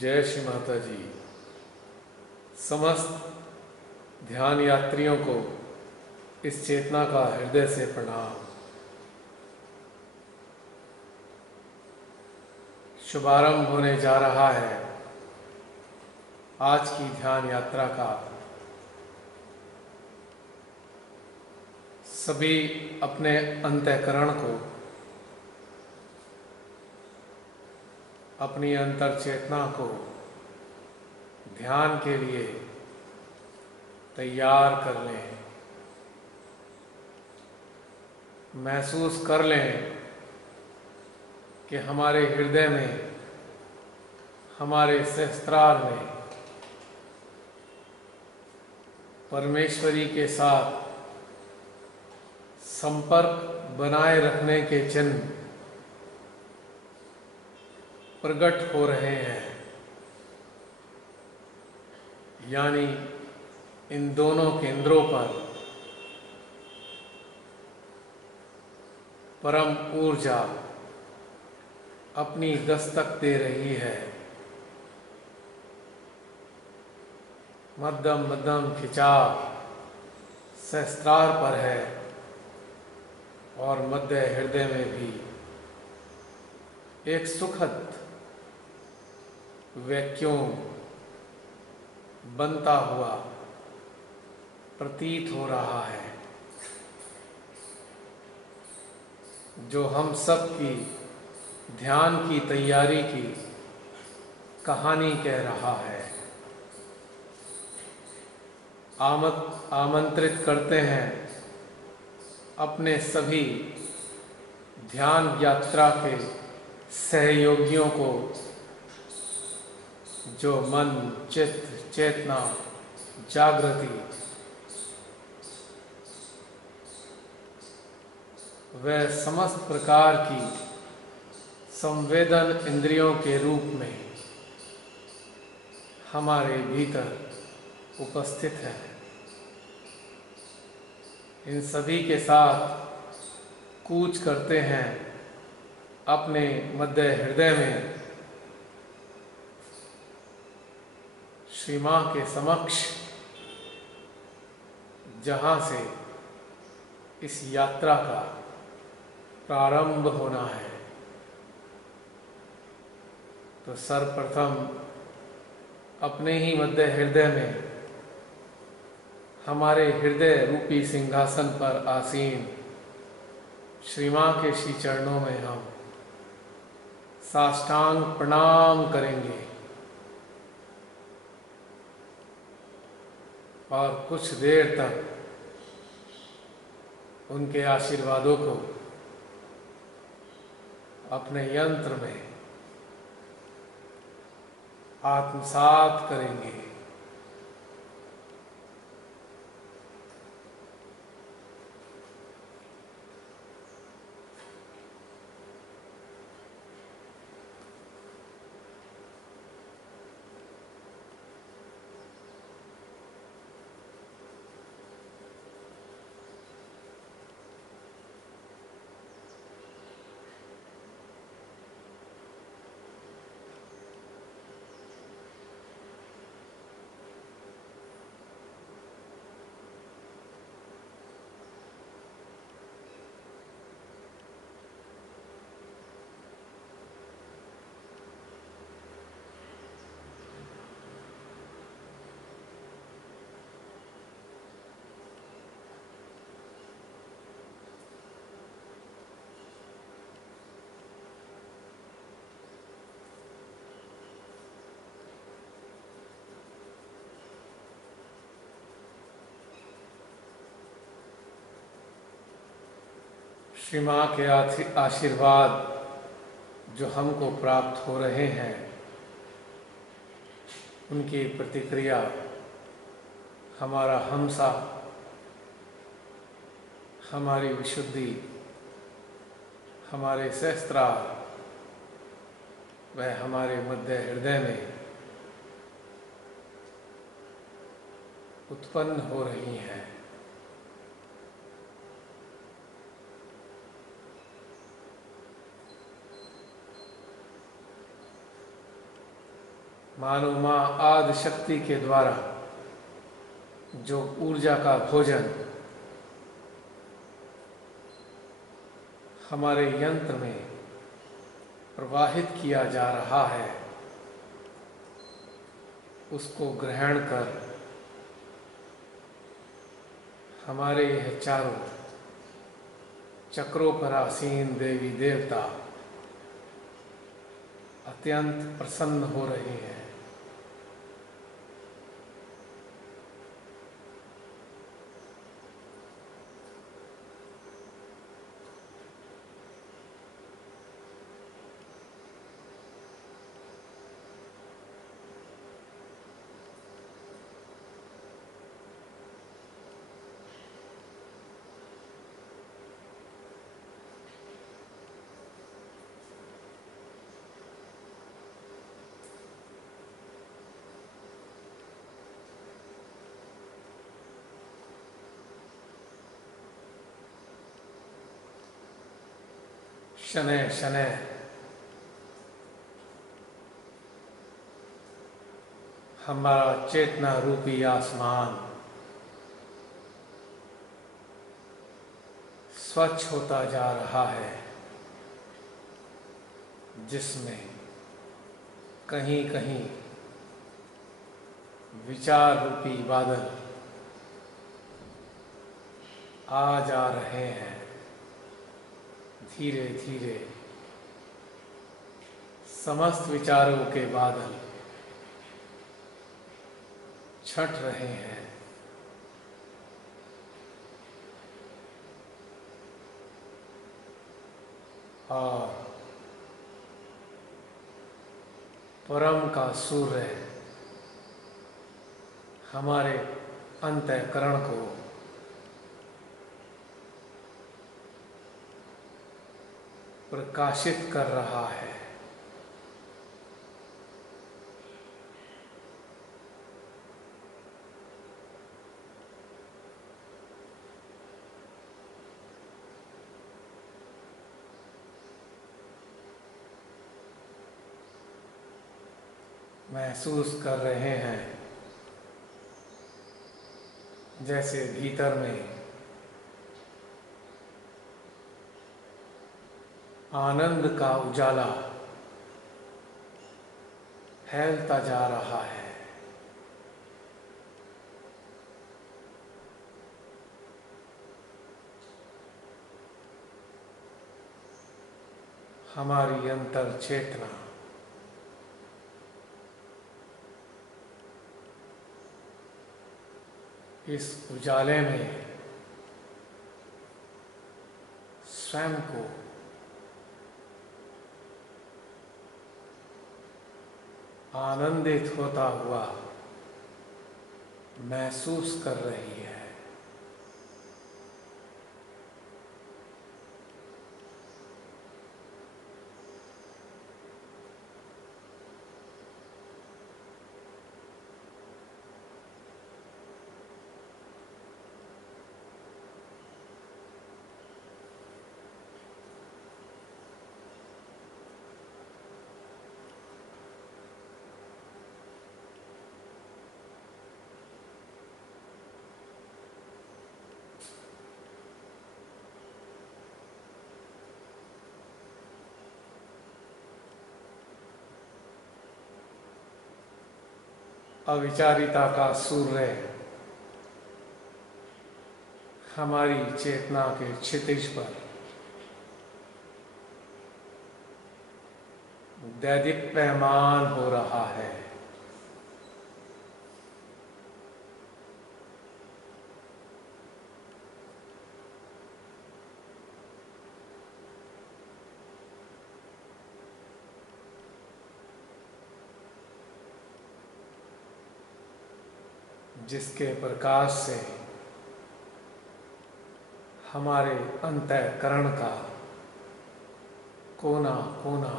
जय श्री माता जी। समस्त ध्यान यात्रियों को इस चेतना का हृदय से प्रणाम। शुभारंभ होने जा रहा है आज की ध्यान यात्रा का। सभी अपने अंतःकरण को, अपनी अंतर चेतना को ध्यान के लिए तैयार कर लें। महसूस कर लें कि हमारे हृदय में, हमारे सहस्त्रार में परमेश्वरी के साथ संपर्क बनाए रखने के चिन्ह प्रकट हो रहे हैं। यानी इन दोनों केंद्रों पर परम ऊर्जा अपनी दस्तक दे रही है। मध्यम मध्यम खिंचाव सहस्त्रार पर है और मध्य हृदय में भी एक सुखद वैक्यूम बनता हुआ प्रतीत हो रहा है, जो हम सब की ध्यान की तैयारी की कहानी कह रहा है। आमंत्रित करते हैं अपने सभी ध्यान यात्रा के सहयोगियों को जो मन, चित्त, चेतना, जागृति व समस्त प्रकार की संवेदन इंद्रियों के रूप में हमारे भीतर उपस्थित है, इन सभी के साथ कूच करते हैं अपने मध्य हृदय में श्री मां के समक्ष, जहाँ से इस यात्रा का प्रारंभ होना है। तो सर्वप्रथम अपने ही मध्य हृदय में हमारे हृदय रूपी सिंहासन पर आसीन श्री मां के श्री चरणों में हम साष्टांग प्रणाम करेंगे और कुछ देर तक उनके आशीर्वादों को अपने यंत्र में आत्मसात करेंगे। श्री मां के आशीर्वाद जो हमको प्राप्त हो रहे हैं, उनकी प्रतिक्रिया हमारा हमसा, हमारी विशुद्धि, हमारे सहस्त्रार वह हमारे मध्य हृदय में उत्पन्न हो रही है। मानो मां आदि शक्ति के द्वारा जो ऊर्जा का भोजन हमारे यंत्र में प्रवाहित किया जा रहा है, उसको ग्रहण कर हमारे यह चारों चक्रों पर आसीन देवी देवता अत्यंत प्रसन्न हो रहे हैं। शनैः शनैः हमारा चेतना रूपी आसमान स्वच्छ होता जा रहा है, जिसमें कहीं कहीं विचार रूपी बादल आ जा रहे हैं। धीरे धीरे समस्त विचारों के बादल छट रहे हैं। और परम का सूर्य हमारे अंतःकरण को प्रकाशित कर रहा है। महसूस कर रहे हैं जैसे भीतर में आनंद का उजाला फैलता जा रहा है। हमारी अंतर चेतना इस उजाले में स्वयं को आनंदित होता हुआ महसूस कर रही है। अविचारिता का सूर्य हमारी चेतना के क्षितिज पर दैदीप्यमान हो रहा है। जिसके प्रकाश से हमारे अंतःकरण का कोना कोना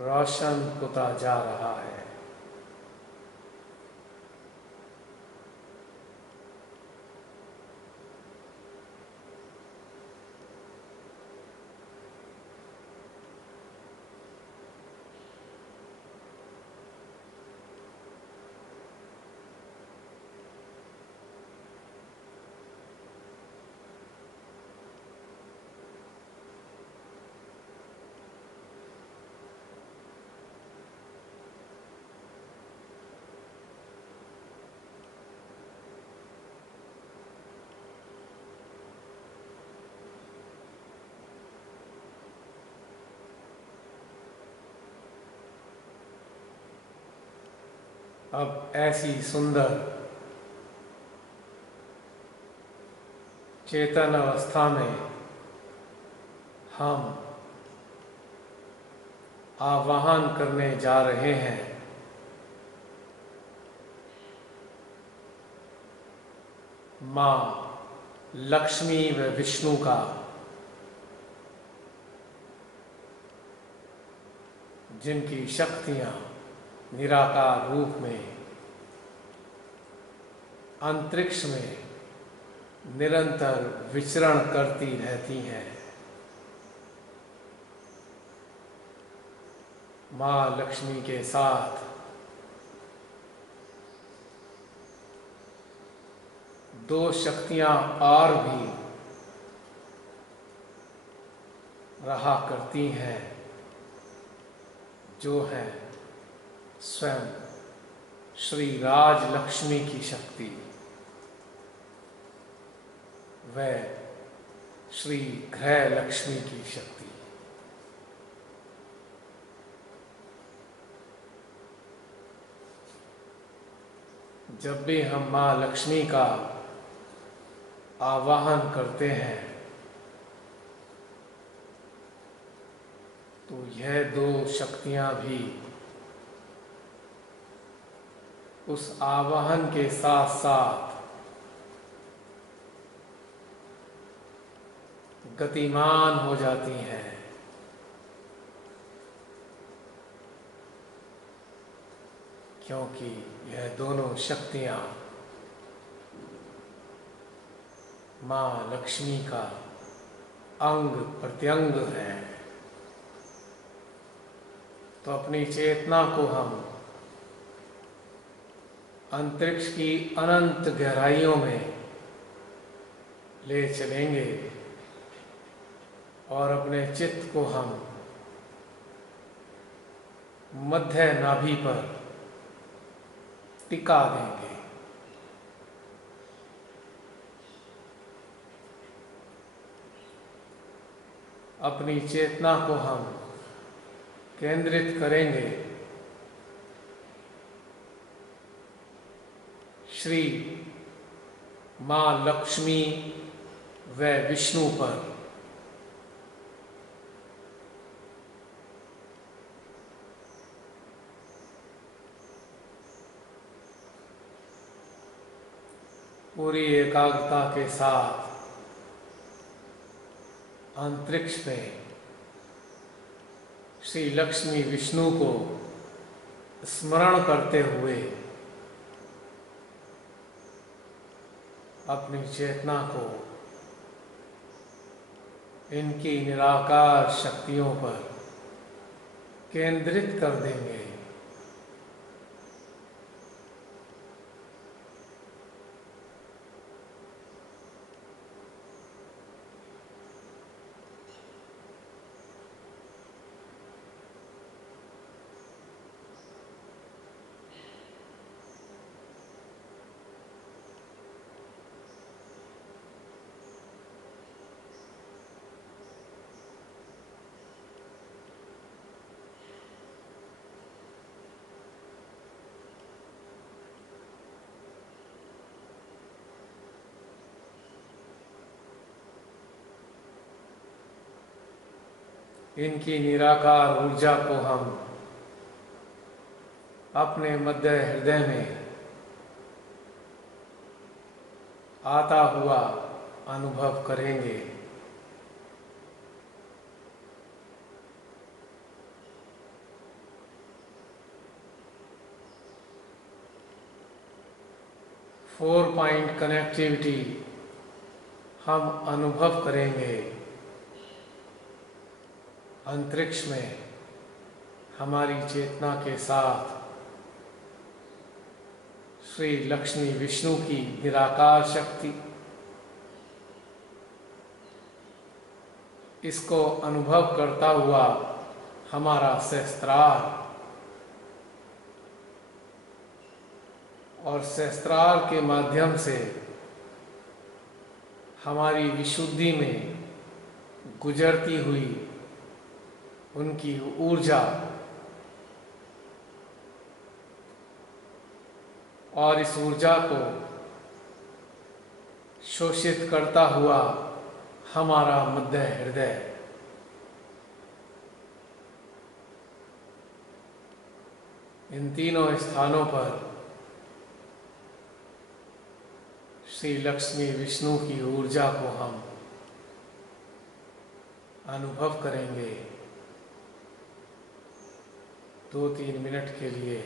रोशन होता जा रहा है। अब ऐसी सुंदर चेतन अवस्था में हम आवाहन करने जा रहे हैं माँ लक्ष्मी व विष्णु का, जिनकी शक्तियाँ निराकार रूप में अंतरिक्ष में निरंतर विचरण करती रहती हैं। माँ लक्ष्मी के साथ दो शक्तियां और भी रहा करती हैं, जो है स्वयं श्री राज लक्ष्मी की शक्ति व श्री गृह लक्ष्मी की शक्ति। जब भी हम माँ लक्ष्मी का आवाहन करते हैं तो यह दो शक्तियां भी उस आवाहन के साथ साथ गतिमान हो जाती हैं, क्योंकि यह दोनों शक्तियां मां लक्ष्मी का अंग प्रत्यंग हैं। तो अपनी चेतना को हम अंतरिक्ष की अनंत गहराइयों में ले चलेंगे और अपने चित्त को हम मध्य नाभि पर टिका देंगे। अपनी चेतना को हम केंद्रित करेंगे श्री मां लक्ष्मी व विष्णु पर। पूरी एकाग्रता के साथ अंतरिक्ष में श्री लक्ष्मी विष्णु को स्मरण करते हुए अपनी चेतना को इनकी निराकार शक्तियों पर केंद्रित कर देंगे। इनकी निराकार ऊर्जा को हम अपने मध्य हृदय में आता हुआ अनुभव करेंगे। फोर पॉइंट कनेक्टिविटी हम अनुभव करेंगे। अंतरिक्ष में हमारी चेतना के साथ श्री लक्ष्मी विष्णु की निराकार शक्ति, इसको अनुभव करता हुआ हमारा सहस्त्रार और सहस्त्रार के माध्यम से हमारी विशुद्धि में गुजरती हुई उनकी ऊर्जा और इस ऊर्जा को शोषित करता हुआ हमारा मध्य हृदय, इन तीनों स्थानों पर श्री लक्ष्मी विष्णु की ऊर्जा को हम अनुभव करेंगे 2-3 मिनट के लिए।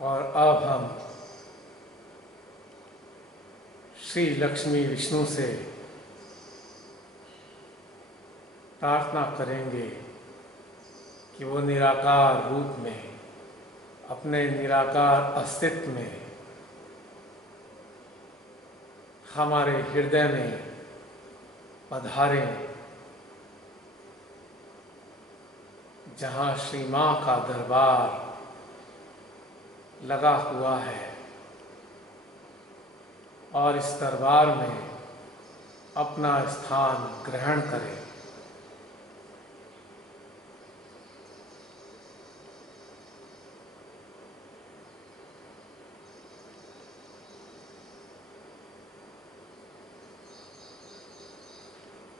और अब हम श्री लक्ष्मी विष्णु से प्रार्थना करेंगे कि वो निराकार रूप में, अपने निराकार अस्तित्व में हमारे हृदय में पधारें, जहाँ श्री माँ का दरबार लगा हुआ है, और इस दरबार में अपना स्थान ग्रहण करें।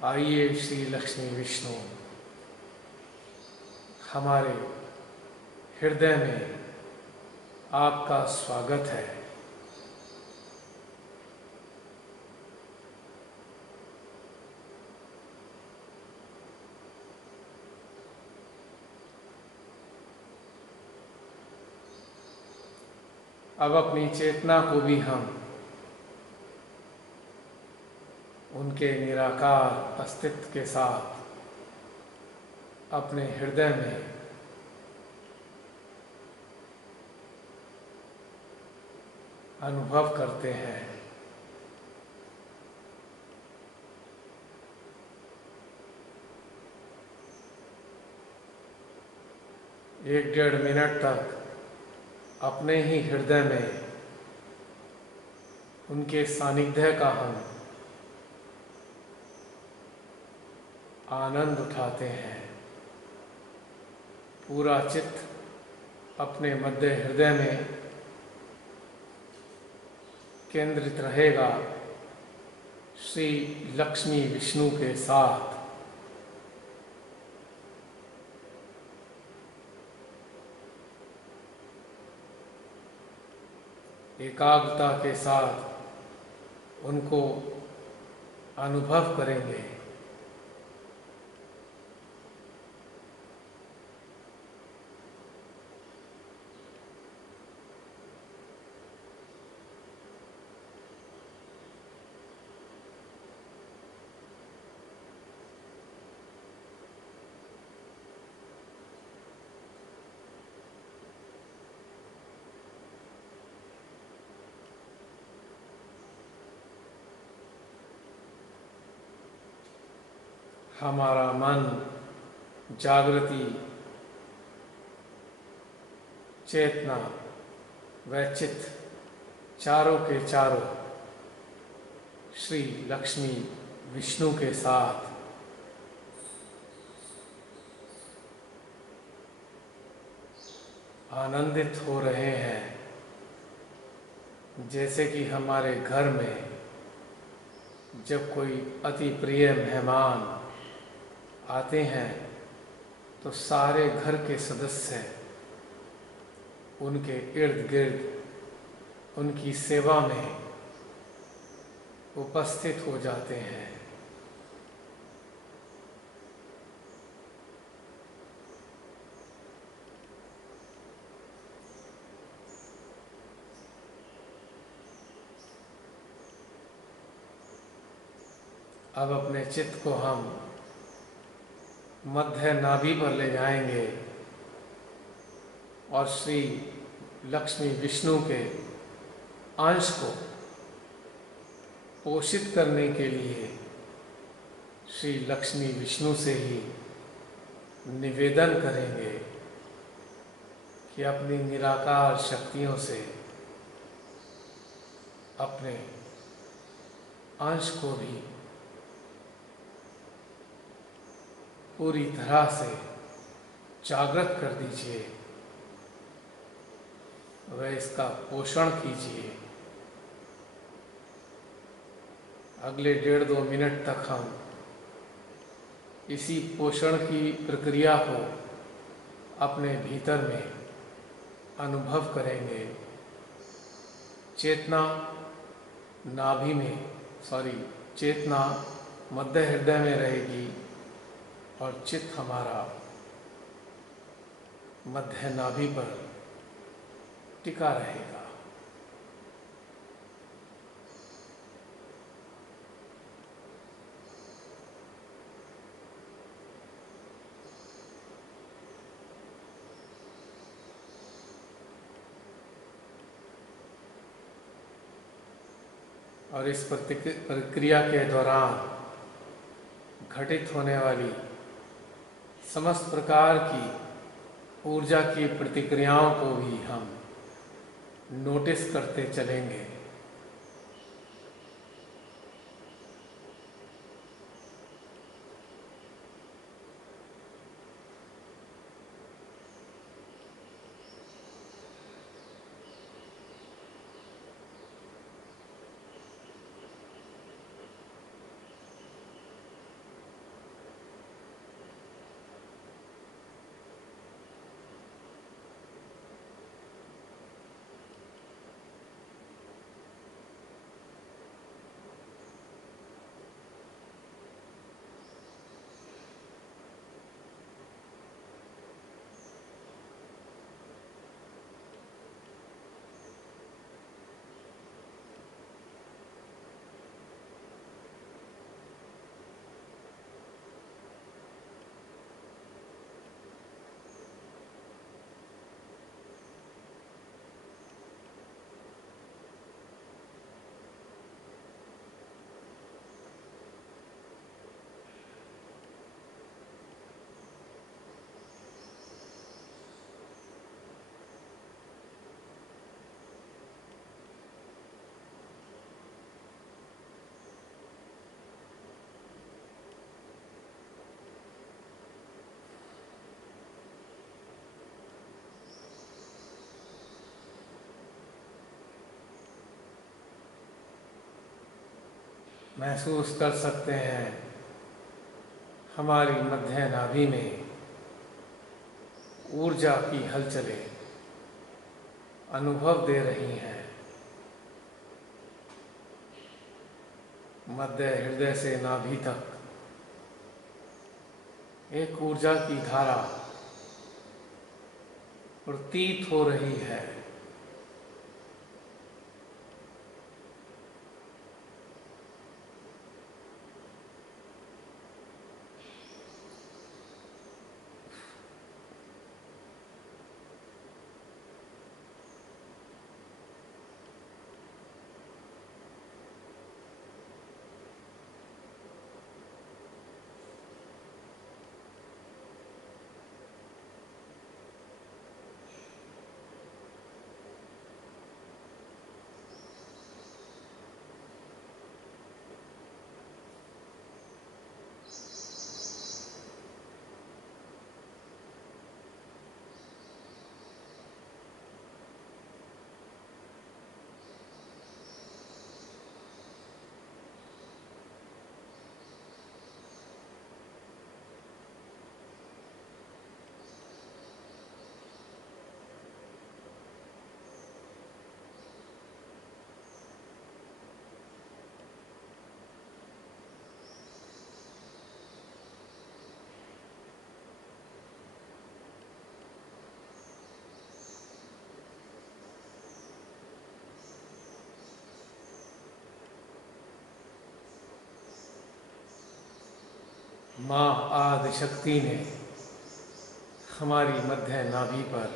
आइए श्री लक्ष्मी विष्णु, हमारे हृदय में आपका स्वागत है। अब अपनी चेतना को भी हम उनके निराकार अस्तित्व के साथ अपने हृदय में अनुभव करते हैं। एक 1.5 मिनट तक अपने ही हृदय में उनके सानिध्य का हम आनंद उठाते हैं। पूरा चित्त अपने मध्य हृदय में केंद्रित रहेगा श्री लक्ष्मी विष्णु के साथ। एकाग्रता के साथ उनको अनुभव करेंगे। हमारा मन, जागृति, चेतना व चित्त चारों के चारों श्री लक्ष्मी विष्णु के साथ आनंदित हो रहे हैं। जैसे कि हमारे घर में जब कोई अति प्रिय मेहमान आते हैं तो सारे घर के सदस्य उनके इर्द गिर्द उनकी सेवा में उपस्थित हो जाते हैं। अब अपने चित्त को हम मध्य नाभि पर ले जाएंगे और श्री लक्ष्मी विष्णु के अंश को पोषित करने के लिए श्री लक्ष्मी विष्णु से ही निवेदन करेंगे कि अपनी निराकार शक्तियों से अपने अंश को भी पूरी तरह से जागृत कर दीजिए, वह इसका पोषण कीजिए। अगले 1.5-2 मिनट तक हम इसी पोषण की प्रक्रिया को अपने भीतर में अनुभव करेंगे। चेतना नाभि में चेतना मध्य हृदय में रहेगी और चित्त हमारा मध्य नाभि पर टिका रहेगा। और इस प्रक्रिया के दौरान घटित होने वाली समस्त प्रकार की ऊर्जा की प्रतिक्रियाओं को भी हम नोटिस करते चलेंगे। महसूस कर सकते हैं हमारी मध्य नाभि में ऊर्जा की हलचलें अनुभव दे रही हैं। मध्य हृदय से नाभि तक एक ऊर्जा की धारा प्रतीत हो रही है। माँ आदि शक्ति ने हमारी मध्य नाभि पर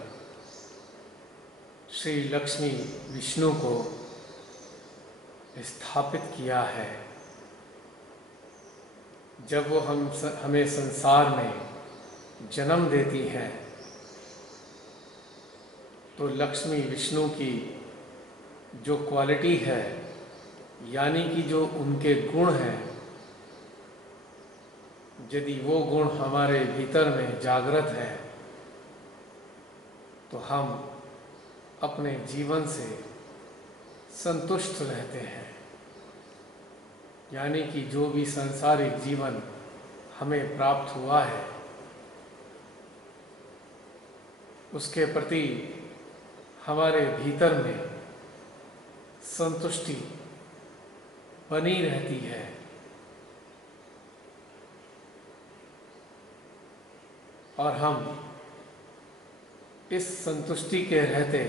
श्री लक्ष्मी विष्णु को स्थापित किया है। जब वो हमें संसार में जन्म देती हैं तो लक्ष्मी विष्णु की जो क्वालिटी है, यानी कि जो उनके गुण हैं, यदि वो गुण हमारे भीतर में जागृत है तो हम अपने जीवन से संतुष्ट रहते हैं। यानी कि जो भी सांसारिक जीवन हमें प्राप्त हुआ है उसके प्रति हमारे भीतर में संतुष्टि बनी रहती है। और हम इस संतुष्टि के रहते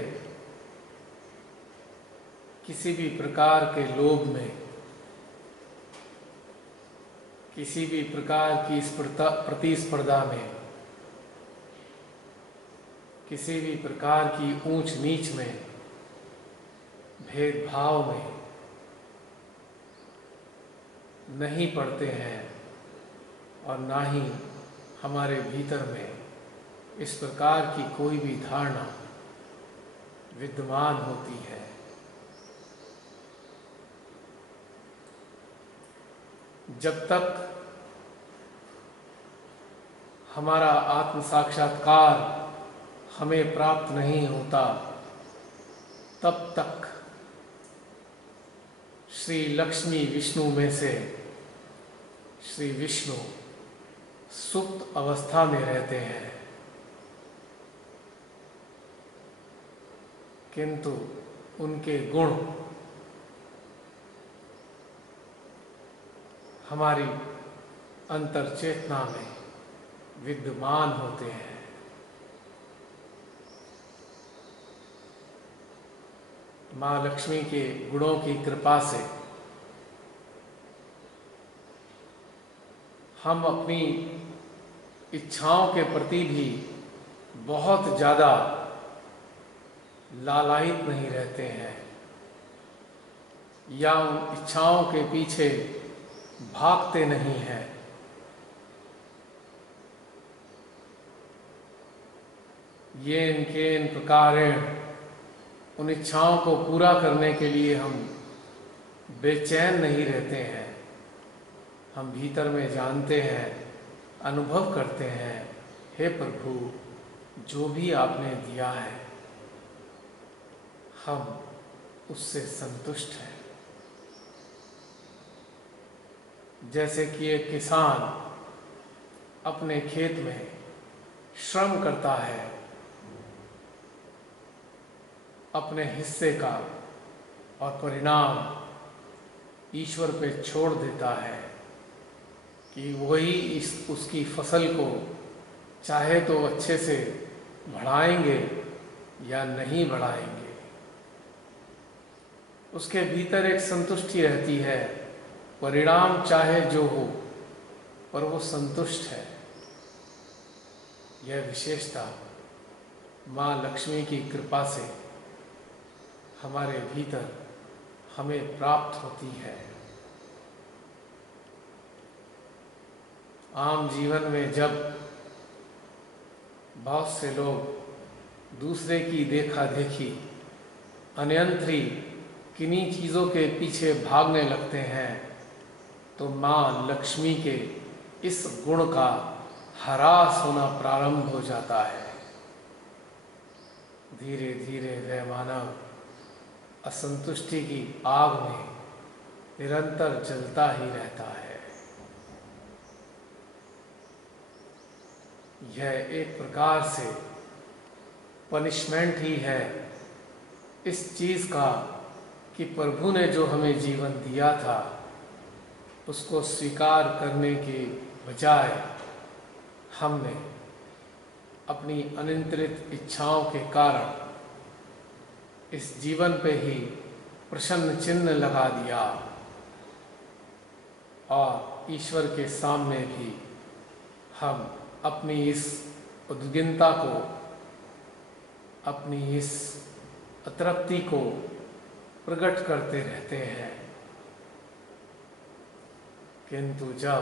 किसी भी प्रकार के लोभ में, किसी भी प्रकार की प्रतिस्पर्धा में, किसी भी प्रकार की ऊंच नीच में, भेदभाव में नहीं पड़ते हैं और ना ही हमारे भीतर में इस प्रकार की कोई भी धारणा विद्यमान होती है। जब तक हमारा आत्म साक्षात्कार हमें प्राप्त नहीं होता, तब तक श्री लक्ष्मी विष्णु में से श्री विष्णु सुप्त अवस्था में रहते हैं, किंतु उनके गुण हमारी अंतर चेतना में विद्यमान होते हैं। माँ लक्ष्मी के गुणों की कृपा से हम अपनी इच्छाओं के प्रति भी बहुत ज़्यादा लालायित नहीं रहते हैं या उन इच्छाओं के पीछे भागते नहीं हैं। येन केन प्रकारेण उन इच्छाओं को पूरा करने के लिए हम बेचैन नहीं रहते हैं। हम भीतर में जानते हैं, अनुभव करते हैं, हे प्रभु, जो भी आपने दिया है हम उससे संतुष्ट हैं। जैसे कि एक किसान अपने खेत में श्रम करता है, अपने हिस्से का, और परिणाम ईश्वर पे छोड़ देता है कि वही उसकी फसल को चाहे तो अच्छे से बढ़ाएंगे या नहीं बढ़ाएंगे। उसके भीतर एक संतुष्टि रहती है, परिणाम चाहे जो हो पर वो संतुष्ट है। यह विशेषता माँ लक्ष्मी की कृपा से हमारे भीतर हमें प्राप्त होती है। आम जीवन में जब बहुत से लोग दूसरे की देखा देखी अनियंत्री किन्हीं चीज़ों के पीछे भागने लगते हैं, तो माँ लक्ष्मी के इस गुण का ह्रास होना प्रारंभ हो जाता है। धीरे धीरे वह मानव असंतुष्टि की आग में निरंतर जलता ही रहता है। यह एक प्रकार से पनिशमेंट ही है इस चीज़ का कि प्रभु ने जो हमें जीवन दिया था उसको स्वीकार करने के बजाय हमने अपनी अनियंत्रित इच्छाओं के कारण इस जीवन पे ही प्रश्न चिन्ह लगा दिया और ईश्वर के सामने भी हम अपनी इस उद्विग्नता को, अपनी इस अतृप्ति को प्रकट करते रहते हैं। किंतु जब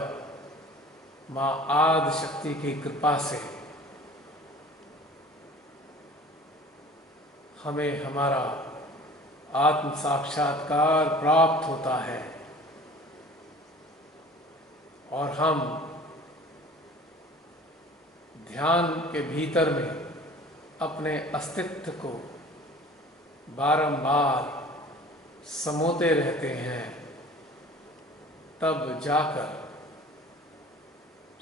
माँ आदि शक्ति की कृपा से हमें हमारा आत्म साक्षात्कार प्राप्त होता है और हम ध्यान के भीतर में अपने अस्तित्व को बारंबार समोते रहते हैं, तब जाकर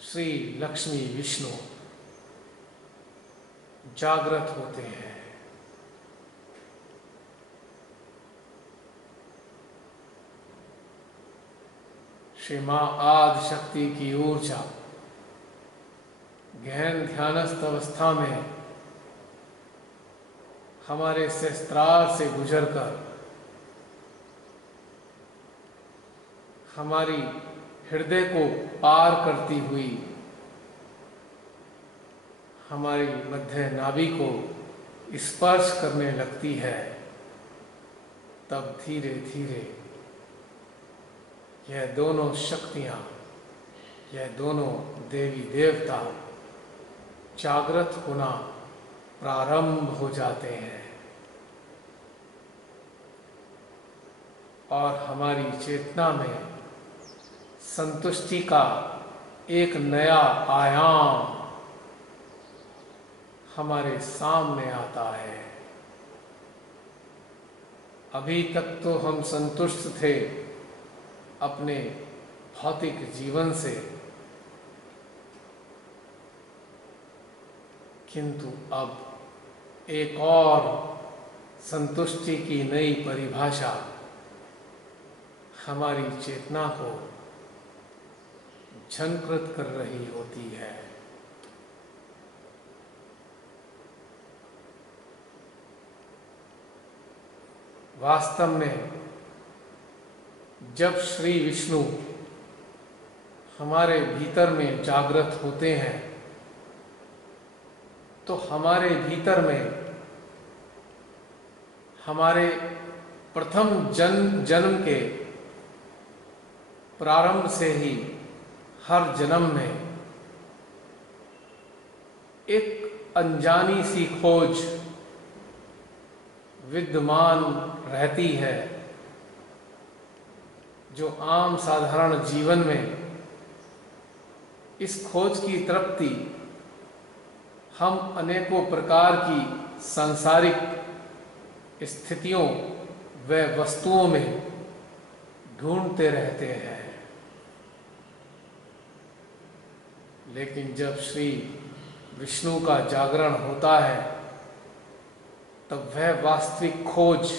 श्री लक्ष्मी विष्णु जागृत होते हैं। श्री माँ आदि शक्ति की ऊर्जा गहन ध्यानस्थ अवस्था में हमारे सहस्त्रार से गुजरकर हमारी हृदय को पार करती हुई हमारी मध्य नाभि को स्पर्श करने लगती है, तब धीरे धीरे यह दोनों शक्तियां, यह दोनों देवी देवता जागृत होना प्रारंभ हो जाते हैं और हमारी चेतना में संतुष्टि का एक नया आयाम हमारे सामने आता है। अभी तक तो हम संतुष्ट थे अपने भौतिक जीवन से, किंतु अब एक और संतुष्टि की नई परिभाषा हमारी चेतना को झंकृत कर रही होती है। वास्तव में जब श्री विष्णु हमारे भीतर में जागृत होते हैं तो हमारे भीतर में हमारे प्रथम जन्म के प्रारंभ से ही हर जन्म में एक अनजानी सी खोज विद्यमान रहती है, जो आम साधारण जीवन में इस खोज की तृप्ति हम अनेकों प्रकार की सांसारिक स्थितियों व वस्तुओं में ढूंढते रहते हैं। लेकिन जब श्री विष्णु का जागरण होता है तब वह वास्तविक खोज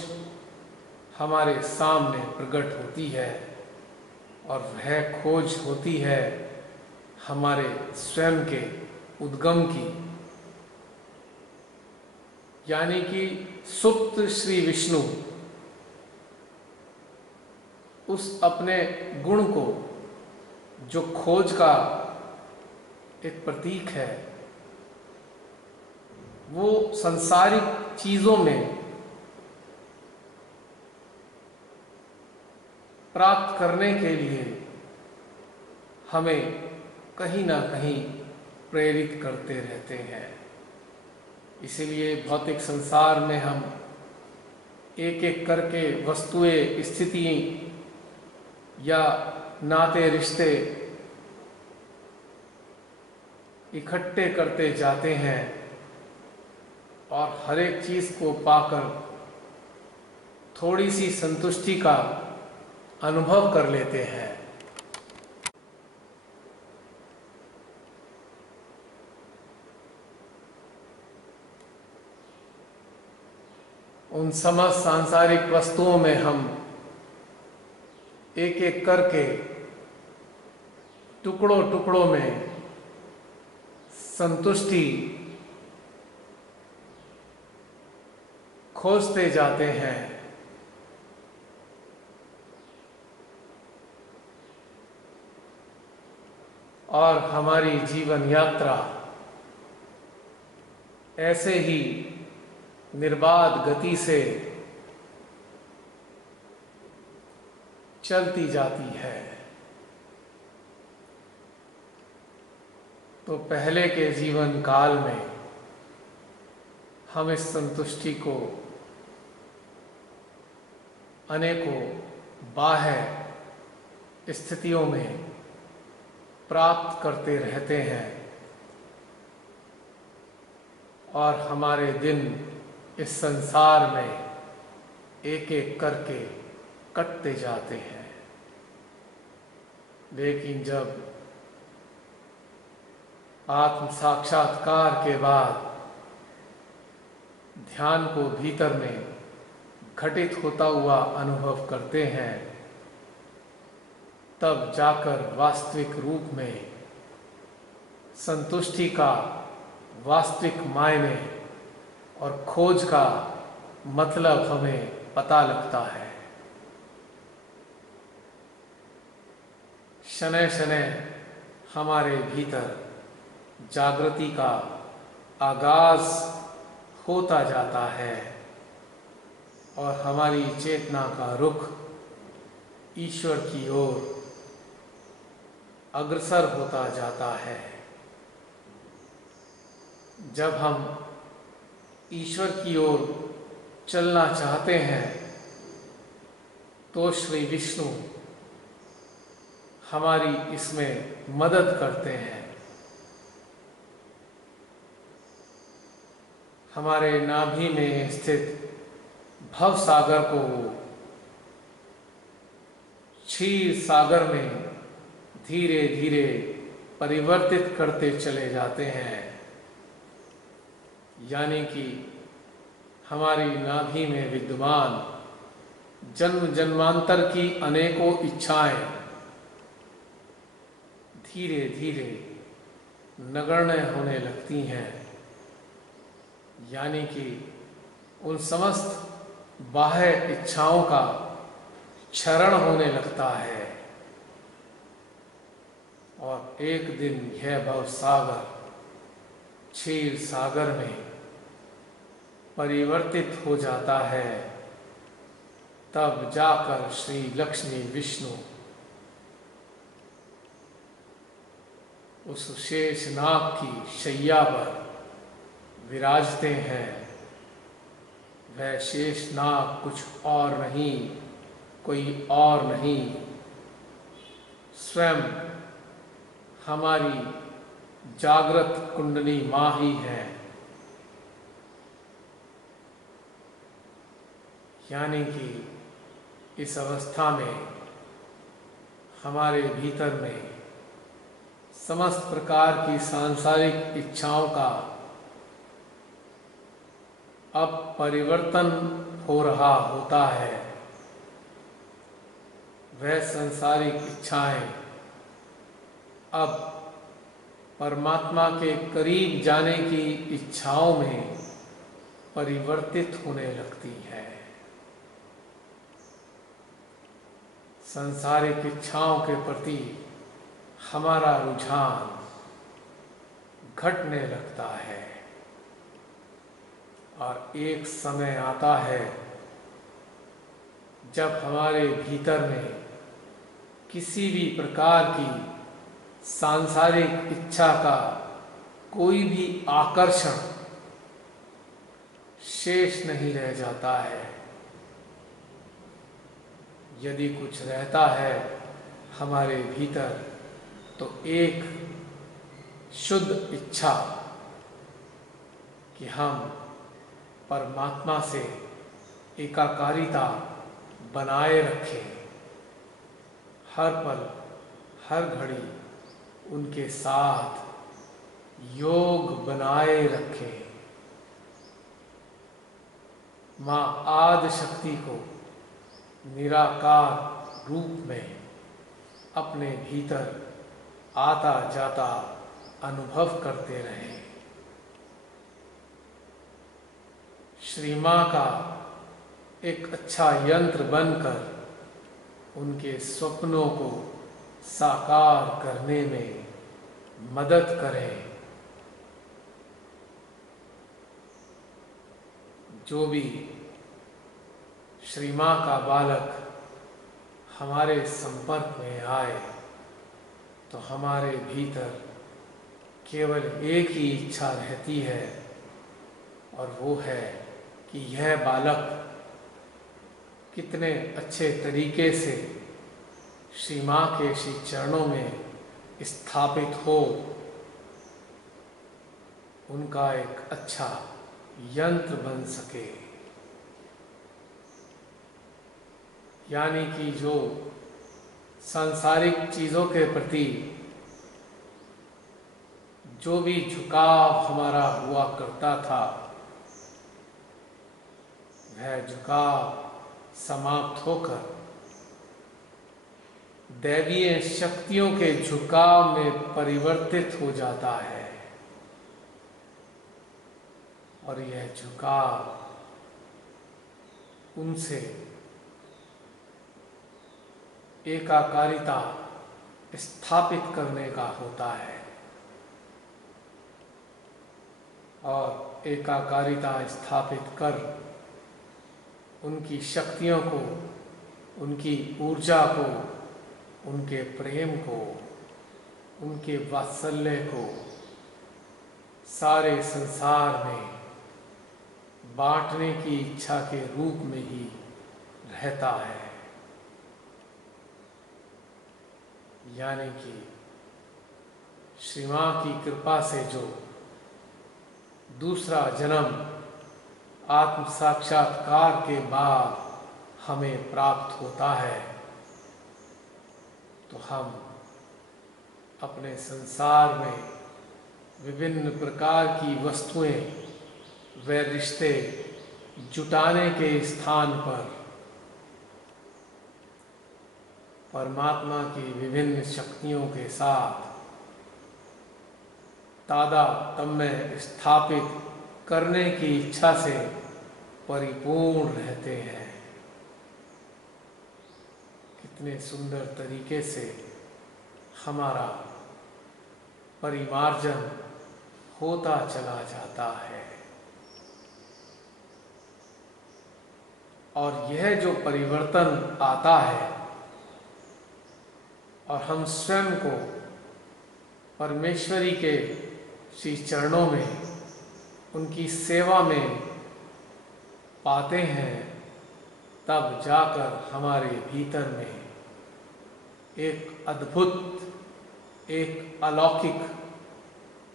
हमारे सामने प्रकट होती है और वह खोज होती है हमारे स्वयं के उद्गम की, यानी कि सुप्त श्री विष्णु उस अपने गुण को, जो खोज का एक प्रतीक है, वो संसारिक चीजों में प्राप्त करने के लिए हमें कहीं ना कहीं प्रेरित करते रहते हैं। इसीलिए भौतिक संसार में हम एक एक करके वस्तुएं, स्थिति या नाते रिश्ते इकट्ठे करते जाते हैं और हर एक चीज को पाकर थोड़ी सी संतुष्टि का अनुभव कर लेते हैं। उन समस्त सांसारिक वस्तुओं में हम एक एक करके टुकड़ों टुकड़ों में संतुष्टि खोजते जाते हैं। और हमारी जीवन यात्रा ऐसे ही निर्बाध गति से चलती जाती है। तो पहले के जीवन काल में हम इस संतुष्टि को अनेकों बाह्य स्थितियों में प्राप्त करते रहते हैं और हमारे दिन इस संसार में एक एक करके कटते जाते हैं। लेकिन जब आत्म साक्षात्कार के बाद ध्यान को भीतर में घटित होता हुआ अनुभव करते हैं, तब जाकर वास्तविक रूप में संतुष्टि का वास्तविक मायने और खोज का मतलब हमें पता लगता है। शनय शनय हमारे भीतर जागृति का आगाज होता जाता है और हमारी चेतना का रुख ईश्वर की ओर अग्रसर होता जाता है। जब हम ईश्वर की ओर चलना चाहते हैं तो श्री विष्णु हमारी इसमें मदद करते हैं। हमारे नाभि में स्थित भव सागर को क्षीर सागर में धीरे धीरे परिवर्तित करते चले जाते हैं। यानी कि हमारी नाभि में विद्यमान जन्म जन्मांतर की अनेकों इच्छाएं धीरे धीरे नगण्य होने लगती हैं। यानी कि उन समस्त बाह्य इच्छाओं का क्षरण होने लगता है और एक दिन यह भव सागर क्षीर सागर में परिवर्तित हो जाता है। तब जाकर श्री लक्ष्मी विष्णु उस शेष नाग की शैया पर विराजते हैं। वह शेष नाग कुछ और नहीं, कोई और नहीं, स्वयं हमारी जागृत कुंडली माँ ही है। यानी कि इस अवस्था में हमारे भीतर में समस्त प्रकार की सांसारिक इच्छाओं का अब परिवर्तन हो रहा होता है। वह सांसारिक इच्छाएं अब परमात्मा के करीब जाने की इच्छाओं में परिवर्तित होने लगती है। सांसारिक इच्छाओं के प्रति हमारा रुझान घटने लगता है और एक समय आता है जब हमारे भीतर में किसी भी प्रकार की सांसारिक इच्छा का कोई भी आकर्षण शेष नहीं रह जाता है। यदि कुछ रहता है हमारे भीतर तो एक शुद्ध इच्छा कि हम परमात्मा से एकाकारिता बनाए रखें, हर पल हर घड़ी उनके साथ योग बनाए रखें। माँ आदि शक्ति को निराकार रूप में अपने भीतर आता जाता अनुभव करते रहें। श्री माँ का एक अच्छा यंत्र बनकर उनके स्वप्नों को साकार करने में मदद करें। जो भी श्री माँ का बालक हमारे संपर्क में आए तो हमारे भीतर केवल एक ही इच्छा रहती है और वो है कि यह बालक कितने अच्छे तरीके से श्री माँ के श्री चरणों में स्थापित हो, उनका एक अच्छा यंत्र बन सके। यानी कि जो सांसारिक चीज़ों के प्रति जो भी झुकाव हमारा हुआ करता था, वह झुकाव समाप्त होकर दैवीय शक्तियों के झुकाव में परिवर्तित हो जाता है और यह झुकाव उनसे एकाकारिता स्थापित करने का होता है और एकाकारिता स्थापित कर उनकी शक्तियों को, उनकी ऊर्जा को, उनके प्रेम को, उनके वात्सल्य को सारे संसार में बांटने की इच्छा के रूप में ही रहता है। यानी कि श्री मां की कृपा से जो दूसरा जन्म आत्म साक्षात्कार के बाद हमें प्राप्त होता है, तो हम अपने संसार में विभिन्न प्रकार की वस्तुएं व रिश्ते जुटाने के स्थान पर परमात्मा की विभिन्न शक्तियों के साथ तादात्म्य स्थापित करने की इच्छा से परिपूर्ण रहते हैं। कितने सुंदर तरीके से हमारा परिमार्जन होता चला जाता है। और यह जो परिवर्तन आता है और हम स्वयं को परमेश्वरी के श्री चरणों में उनकी सेवा में पाते हैं, तब जाकर हमारे भीतर में एक अद्भुत, एक अलौकिक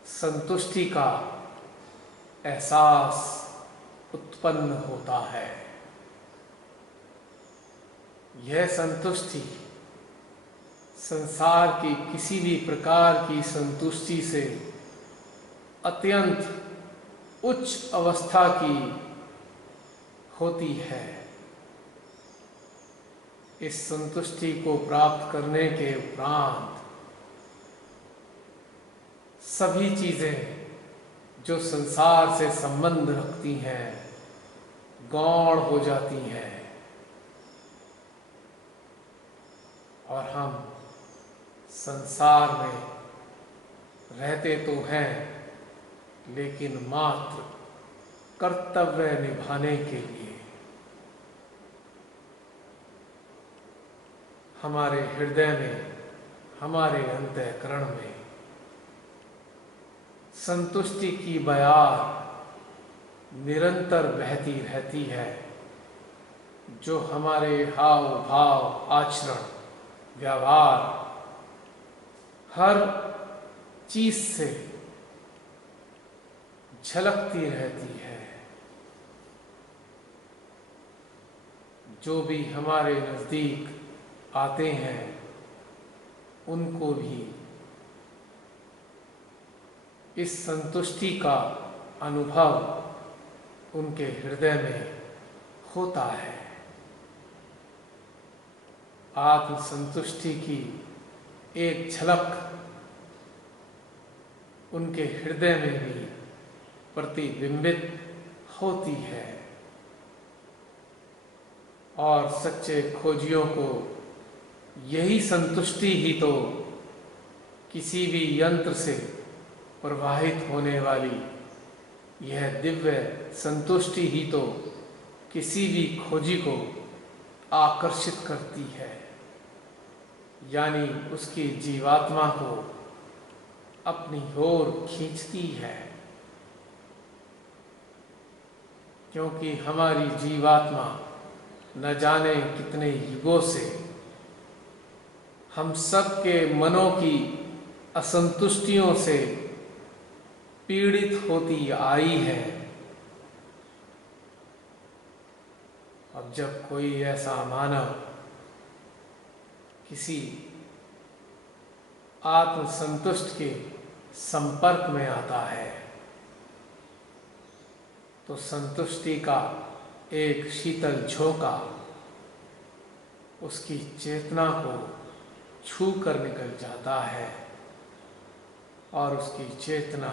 संतुष्टि का एहसास उत्पन्न होता है। यह संतुष्टि संसार की किसी भी प्रकार की संतुष्टि से अत्यंत उच्च अवस्था की होती है। इस संतुष्टि को प्राप्त करने के उपरांत सभी चीजें जो संसार से संबंध रखती हैं गौण हो जाती हैं और हम संसार में रहते तो हैं, लेकिन मात्र कर्तव्य निभाने के लिए। हमारे हृदय में, हमारे अंतःकरण में संतुष्टि की बयार निरंतर बहती रहती है, जो हमारे हाव भाव, आचरण, व्यवहार, हर चीज से झलकती रहती है। जो भी हमारे नजदीक आते हैं उनको भी इस संतुष्टि का अनुभव उनके हृदय में होता है। आत्म संतुष्टि की एक झलक उनके हृदय में भी प्रतिबिंबित होती है और सच्चे खोजियों को यही संतुष्टि ही तो किसी भी यंत्र से प्रवाहित होने वाली यह दिव्य संतुष्टि ही तो किसी भी खोजी को आकर्षित करती है, यानी उसकी जीवात्मा को अपनी ओर खींचती है। क्योंकि हमारी जीवात्मा न जाने कितने युगों से हम सब के मनों की असंतुष्टियों से पीड़ित होती आई है। अब जब कोई ऐसा मानव किसी आत्मसंतुष्ट के संपर्क में आता है तो संतुष्टि का एक शीतल झोंका उसकी चेतना को छू कर निकल जाता है और उसकी चेतना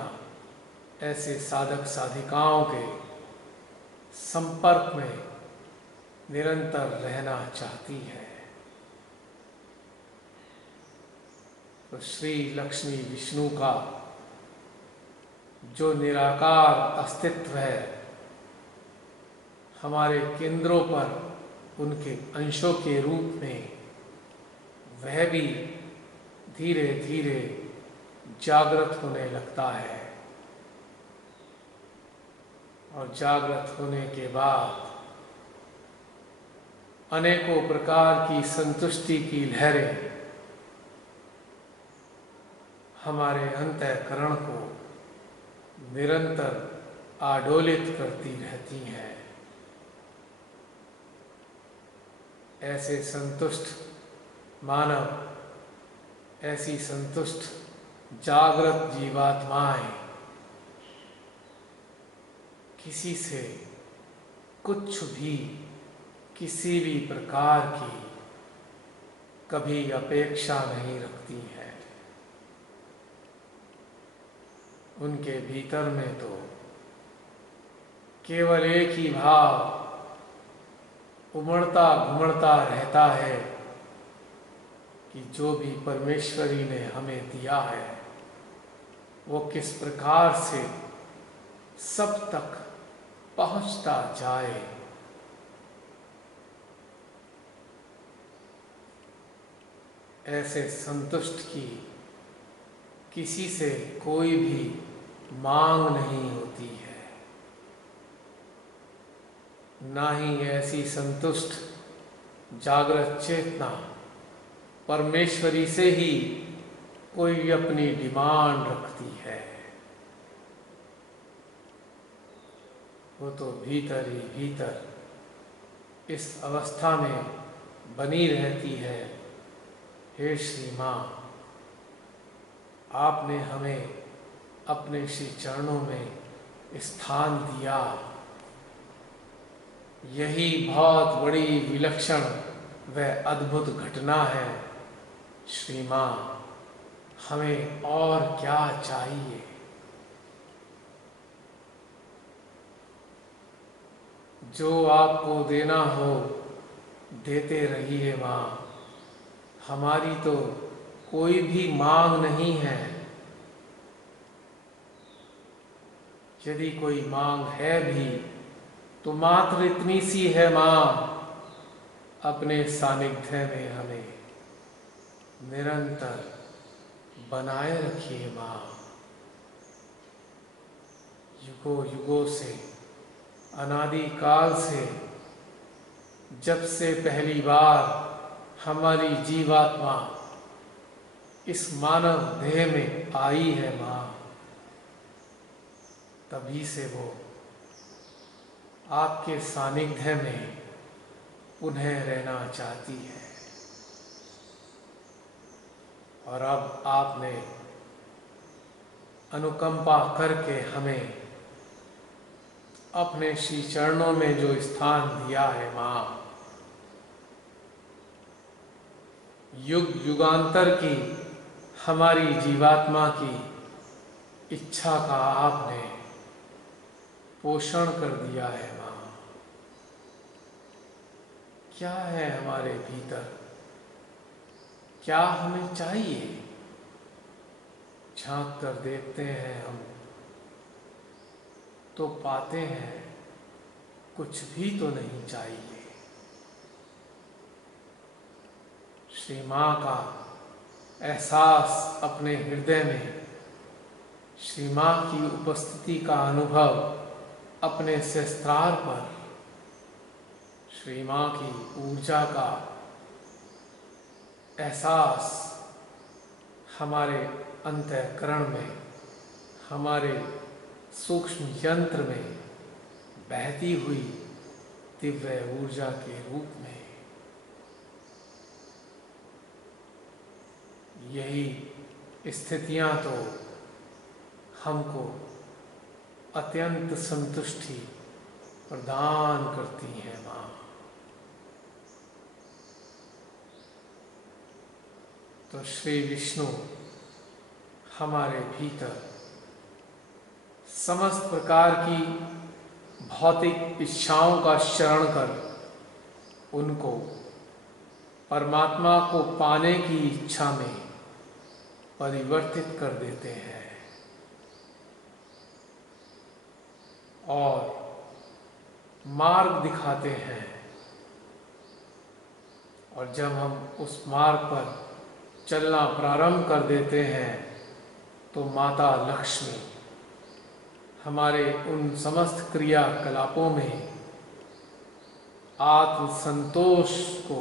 ऐसे साधक साधिकाओं के संपर्क में निरंतर रहना चाहती है। तो श्री लक्ष्मी विष्णु का जो निराकार अस्तित्व है, हमारे केंद्रों पर उनके अंशों के रूप में, वह भी धीरे धीरे जागृत होने लगता है। और जागृत होने के बाद अनेकों प्रकार की संतुष्टि की लहरें हमारे अंतःकरण को निरंतर आडोलित करती रहती हैं। ऐसे संतुष्ट मानव, ऐसी संतुष्ट जागृत जीवात्माएं किसी से कुछ भी, किसी भी प्रकार की कभी अपेक्षा नहीं रखती हैं। उनके भीतर में तो केवल एक ही भाव उमड़ता घुमड़ता रहता है कि जो भी परमेश्वरी ने हमें दिया है वो किस प्रकार से सब तक पहुंचता जाए। ऐसे संतुष्ट की किसी से कोई भी मांग नहीं होती है, ना ही ऐसी संतुष्ट जागृत चेतना परमेश्वरी से ही कोई अपनी डिमांड रखती है। वो तो भीतर ही भीतर इस अवस्था में बनी रहती है। हे श्री मां, आपने हमें अपने श्री चरणों में स्थान दिया। यही बहुत बड़ी विलक्षण व अद्भुत घटना है। श्री मां, हमें और क्या चाहिए? जो आपको देना हो देते रहिए मां। हमारी तो कोई भी मांग नहीं है। यदि कोई मांग है भी तो मात्र इतनी सी है मां, अपने सानिध्य में हमें निरंतर बनाए रखिए मां। युगों युगों से, अनादि काल से, जब से पहली बार हमारी जीवात्मा इस मानव देह में आई है मां, तभी से वो आपके सानिध्य में पुनः रहना चाहती है। और अब आपने अनुकंपा करके हमें अपने श्री चरणों में जो स्थान दिया है मां, युग युगांतर की हमारी जीवात्मा की इच्छा का आपने पोषण कर दिया है मां। क्या है हमारे भीतर, क्या हमें चाहिए? झांक कर देखते हैं हम तो पाते हैं कुछ भी तो नहीं चाहिए। श्री मां का एहसास अपने हृदय में, श्री मां की उपस्थिति का अनुभव अपने शस्त्रार पर, श्री मां की ऊर्जा का एहसास हमारे अंतःकरण में, हमारे सूक्ष्म यंत्र में बहती हुई दिव्य ऊर्जा के रूप में। यही स्थितियां तो हमको अत्यंत संतुष्टि प्रदान करती हैं मां। तो श्री विष्णु हमारे भीतर समस्त प्रकार की भौतिक इच्छाओं का शरण कर उनको परमात्मा को पाने की इच्छा में परिवर्तित कर देते हैं और मार्ग दिखाते हैं। और जब हम उस मार्ग पर चलना प्रारंभ कर देते हैं तो माता लक्ष्मी हमारे उन समस्त क्रियाकलापों में आत्म संतोष को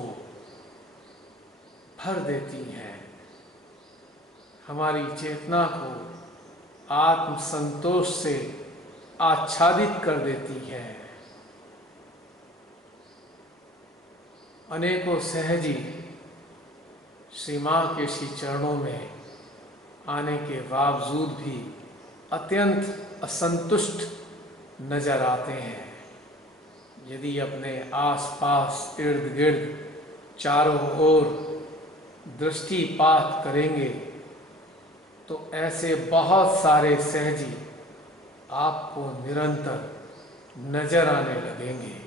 भर देती हैं, हमारी चेतना को आत्म संतोष से आच्छादित कर देती है। अनेकों सहजी श्री मां के श्री चरणों में आने के बावजूद भी अत्यंत असंतुष्ट नजर आते हैं। यदि अपने आसपास इर्द गिर्द चारों ओर दृष्टिपात करेंगे तो ऐसे बहुत सारे सहजी आपको निरंतर नजर आने लगेंगे।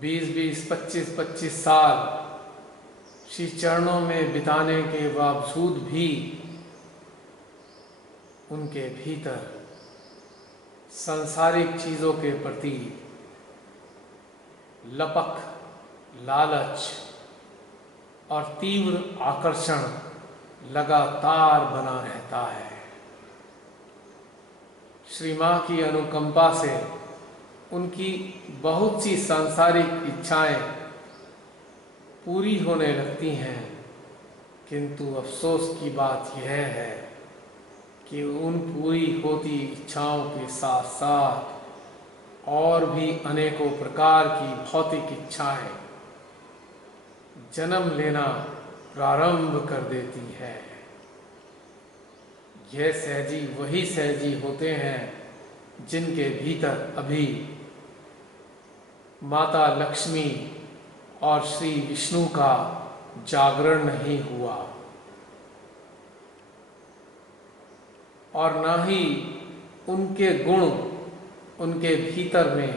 20-20, 25-25 साल श्री चरणों में बिताने के बावजूद भी उनके भीतर सांसारिक चीजों के प्रति लपक, लालच और तीव्र आकर्षण लगातार बना रहता है। श्री मां की अनुकंपा से उनकी बहुत सी सांसारिक इच्छाएं पूरी होने लगती हैं, किंतु अफसोस की बात यह है कि उन पूरी होती इच्छाओं के साथ साथ और भी अनेकों प्रकार की भौतिक इच्छाएं जन्म लेना प्रारंभ कर देती है। यह सहजी वही सहजी होते हैं जिनके भीतर अभी माता लक्ष्मी और श्री विष्णु का जागरण नहीं हुआ और न ही उनके गुण उनके भीतर में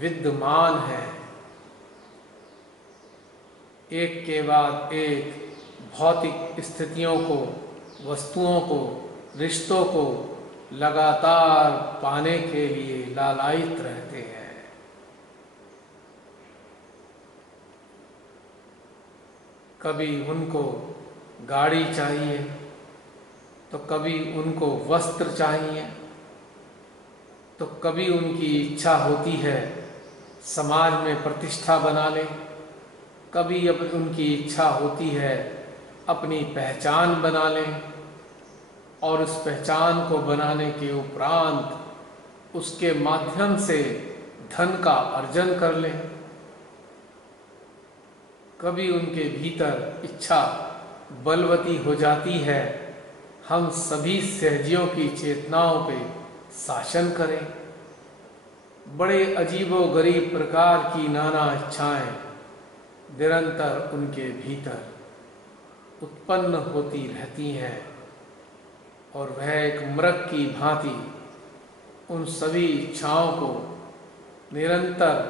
विद्यमान है। एक के बाद एक भौतिक स्थितियों को, वस्तुओं को, रिश्तों को लगातार पाने के लिए लालायित रहते हैं। कभी उनको गाड़ी चाहिए तो कभी उनको वस्त्र चाहिए, तो कभी उनकी इच्छा होती है समाज में प्रतिष्ठा बना ले, कभी उनकी इच्छा होती है अपनी पहचान बना लें और उस पहचान को बनाने के उपरांत उसके माध्यम से धन का अर्जन कर लें। कभी उनके भीतर इच्छा बलवती हो जाती है हम सभी सहजियों की चेतनाओं पे शासन करें। बड़े अजीबोगरीब प्रकार की नाना इच्छाएं निरंतर उनके भीतर उत्पन्न होती रहती हैं और वह एक मृग की भांति उन सभी इच्छाओं को निरंतर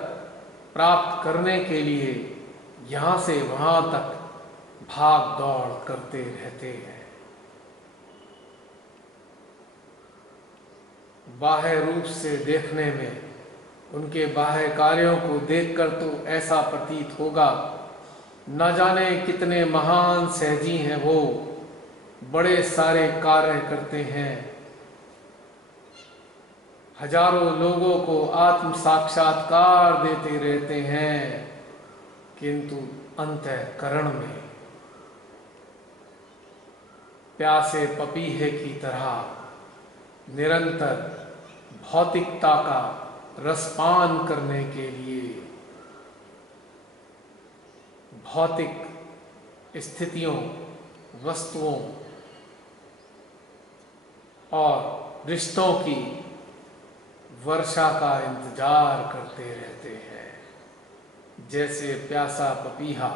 प्राप्त करने के लिए यहाँ से वहाँ तक भाग दौड़ करते रहते हैं। बाह्य रूप से देखने में उनके बाह्य कार्यों को देखकर तो ऐसा प्रतीत होगा न जाने कितने महान सहजी हैं वो, बड़े सारे कार्य करते हैं, हजारों लोगों को आत्म साक्षात्कार देते रहते हैं, किंतु अंतःकरण में प्यासे पपीहे की तरह निरंतर भौतिकता का रसपान करने के लिए भौतिक स्थितियों, वस्तुओं और रिश्तों की वर्षा का इंतजार करते रहते हैं। जैसे प्यासा पपीहा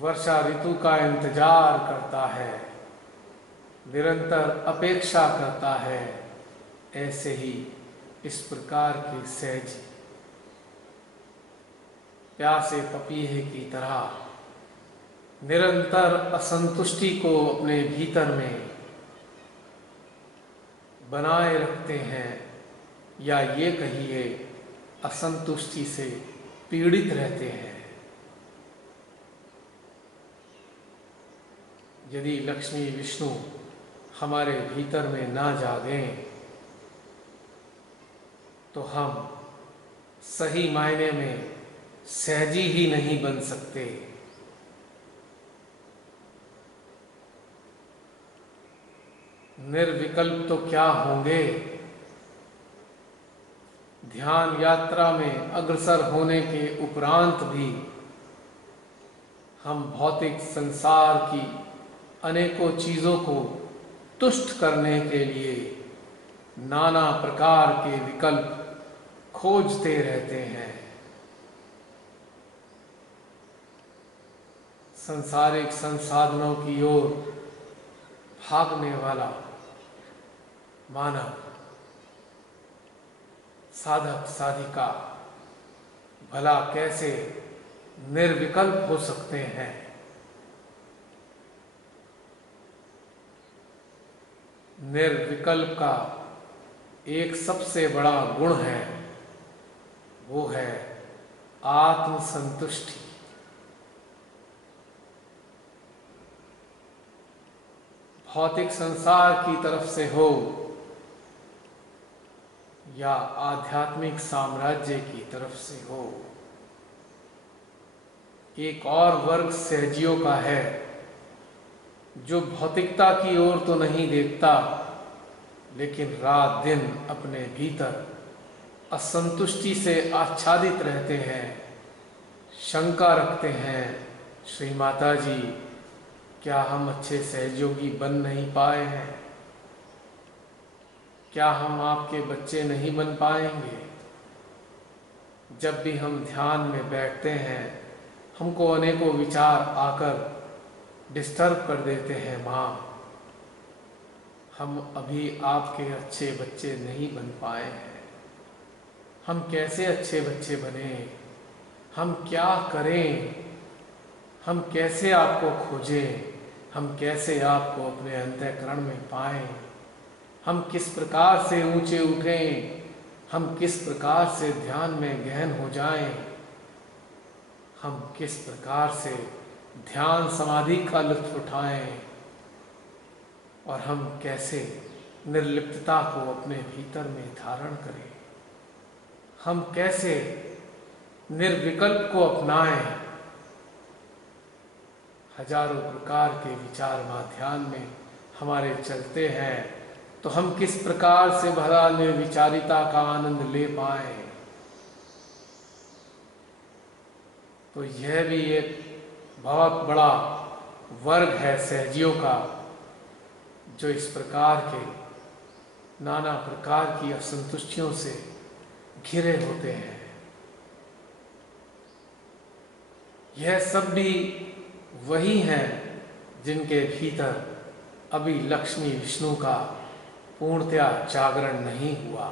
वर्षा ऋतु का इंतजार करता है, निरंतर अपेक्षा करता है, ऐसे ही इस प्रकार के सहज प्यासे पपीहे की तरह निरंतर असंतुष्टि को अपने भीतर में बनाए रखते हैं, या ये कहिए असंतुष्टि से पीड़ित रहते हैं। यदि लक्ष्मी विष्णु हमारे भीतर में ना जागें तो हम सही मायने में सहजी ही नहीं बन सकते। निर्विकल्प तो क्या होंगे। ध्यान यात्रा में अग्रसर होने के उपरांत भी हम भौतिक संसार की अनेकों चीजों को तुष्ट करने के लिए नाना प्रकार के विकल्प खोजते रहते हैं। सांसारिक संसाधनों की ओर भागने वाला मानव, साधक साधिका भला कैसे निर्विकल्प हो सकते हैं। निर्विकल्प का एक सबसे बड़ा गुण है, वो है आत्मसंतुष्टि। भौतिक संसार की तरफ से हो या आध्यात्मिक साम्राज्य की तरफ से हो, एक और वर्ग सहजियों का है जो भौतिकता की ओर तो नहीं देखता, लेकिन रात दिन अपने भीतर असंतुष्टि से आच्छादित रहते हैं, शंका रखते हैं, श्री माता जी क्या हम अच्छे सहयोगी बन नहीं पाए हैं, क्या हम आपके बच्चे नहीं बन पाएंगे। जब भी हम ध्यान में बैठते हैं हमको अनेकों विचार आकर डिस्टर्ब कर देते हैं। माँ, हम अभी आपके अच्छे बच्चे नहीं बन पाए हैं, हम कैसे अच्छे बच्चे बने, हम क्या करें, हम कैसे आपको खोजें, हम कैसे आपको अपने अंतःकरण में पाएं, हम किस प्रकार से ऊंचे उठें, हम किस प्रकार से ध्यान में गहन हो जाएं, हम किस प्रकार से ध्यान समाधि का लुत्फ उठाएं, और हम कैसे निर्लिप्तता को अपने भीतर में धारण करें, हम कैसे निर्विकल्प को अपनाएं। हजारों प्रकार के विचार ध्यान में हमारे चलते हैं, तो हम किस प्रकार से भला निर्विचारिता का आनंद ले पाए। तो यह भी एक बहुत बड़ा वर्ग है सहजियों का, जो इस प्रकार के नाना प्रकार की असंतुष्टियों से घिरे होते हैं। यह सब भी वही हैं जिनके भीतर अभी लक्ष्मी विष्णु का पूर्णतया जागरण नहीं हुआ।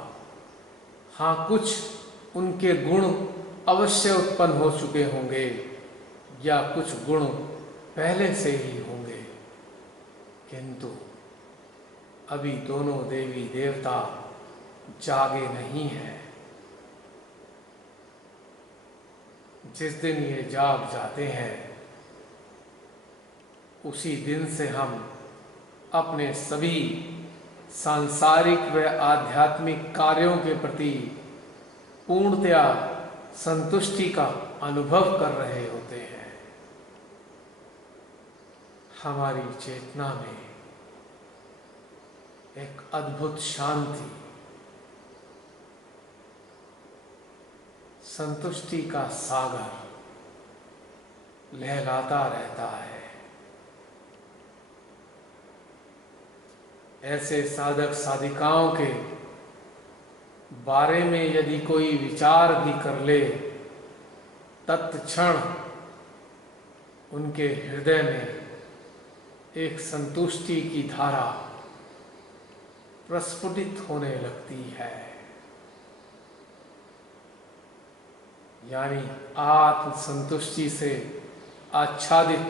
हाँ, कुछ उनके गुण अवश्य उत्पन्न हो चुके होंगे, या कुछ गुण पहले से ही होंगे, किंतु अभी दोनों देवी देवता जागे नहीं हैं। जिस दिन ये जाग जाते हैं उसी दिन से हम अपने सभी सांसारिक व आध्यात्मिक कार्यों के प्रति पूर्णतया संतुष्टि का अनुभव कर रहे होते हैं। हमारी चेतना में एक अद्भुत शांति, संतुष्टि का सागर लहराता रहता है। ऐसे साधक साधिकाओं के बारे में यदि कोई विचार भी कर ले, तत्क्षण उनके हृदय में एक संतुष्टि की धारा प्रस्फुटित होने लगती है। यानी आत्म संतुष्टि से आच्छादित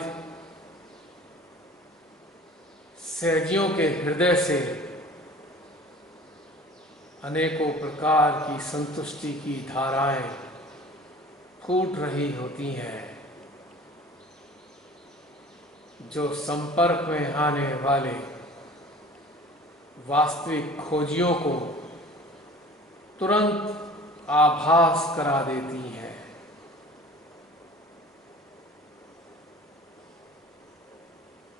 सहजियों के हृदय से अनेकों प्रकार की संतुष्टि की धाराएं फूट रही होती हैं, जो संपर्क में आने वाले वास्तविक खोजियों को तुरंत आभास करा देती हैं।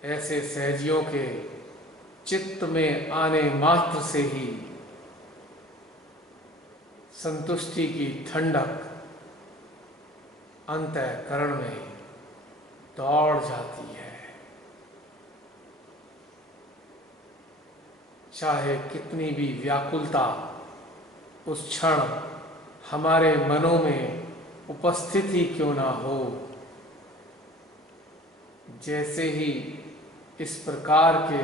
ऐसे सहजियों के चित्त में आने मात्र से ही संतुष्टि की ठंडक अंतःकरण में दौड़ जाती है। चाहे कितनी भी व्याकुलता उस क्षण हमारे मनों में उपस्थित ही क्यों ना हो, जैसे ही इस प्रकार के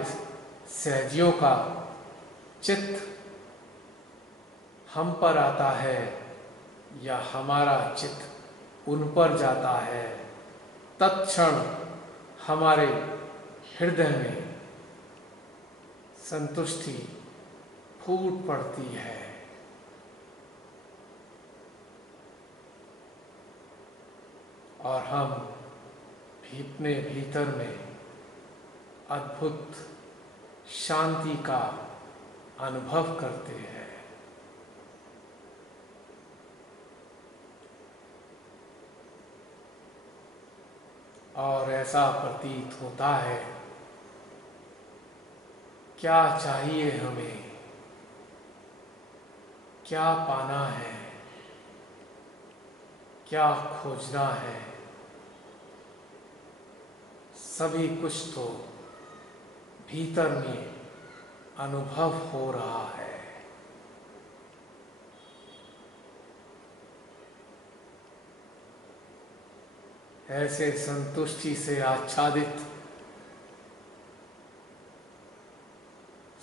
सहजियों का चित्त हम पर आता है या हमारा चित्त उन पर जाता है, तत्क्षण हमारे हृदय में संतुष्टि फूट पड़ती है। और हम भी अपने भीतर में अद्भुत शांति का अनुभव करते हैं। और ऐसा प्रतीत होता है, क्या चाहिए हमें, क्या पाना है, क्या खोजना है, सभी कुछ तो भीतर में अनुभव हो रहा है। ऐसे संतुष्टि से आच्छादित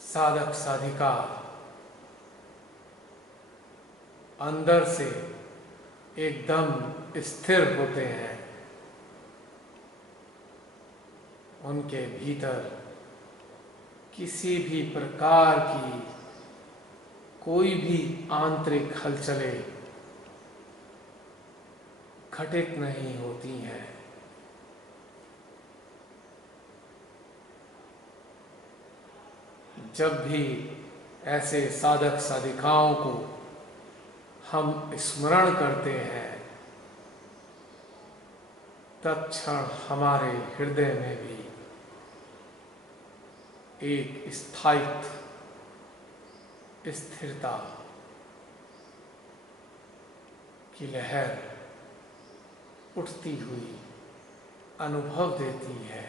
साधक साधिका अंदर से एकदम स्थिर होते हैं। उनके भीतर किसी भी प्रकार की कोई भी आंतरिक हलचलें घटित नहीं होती हैं। जब भी ऐसे साधक साधिकाओं को हम स्मरण करते हैं, तत्क्षण हमारे हृदय में भी एक स्थायित्व, स्थिरता की लहर उठती हुई अनुभव देती है।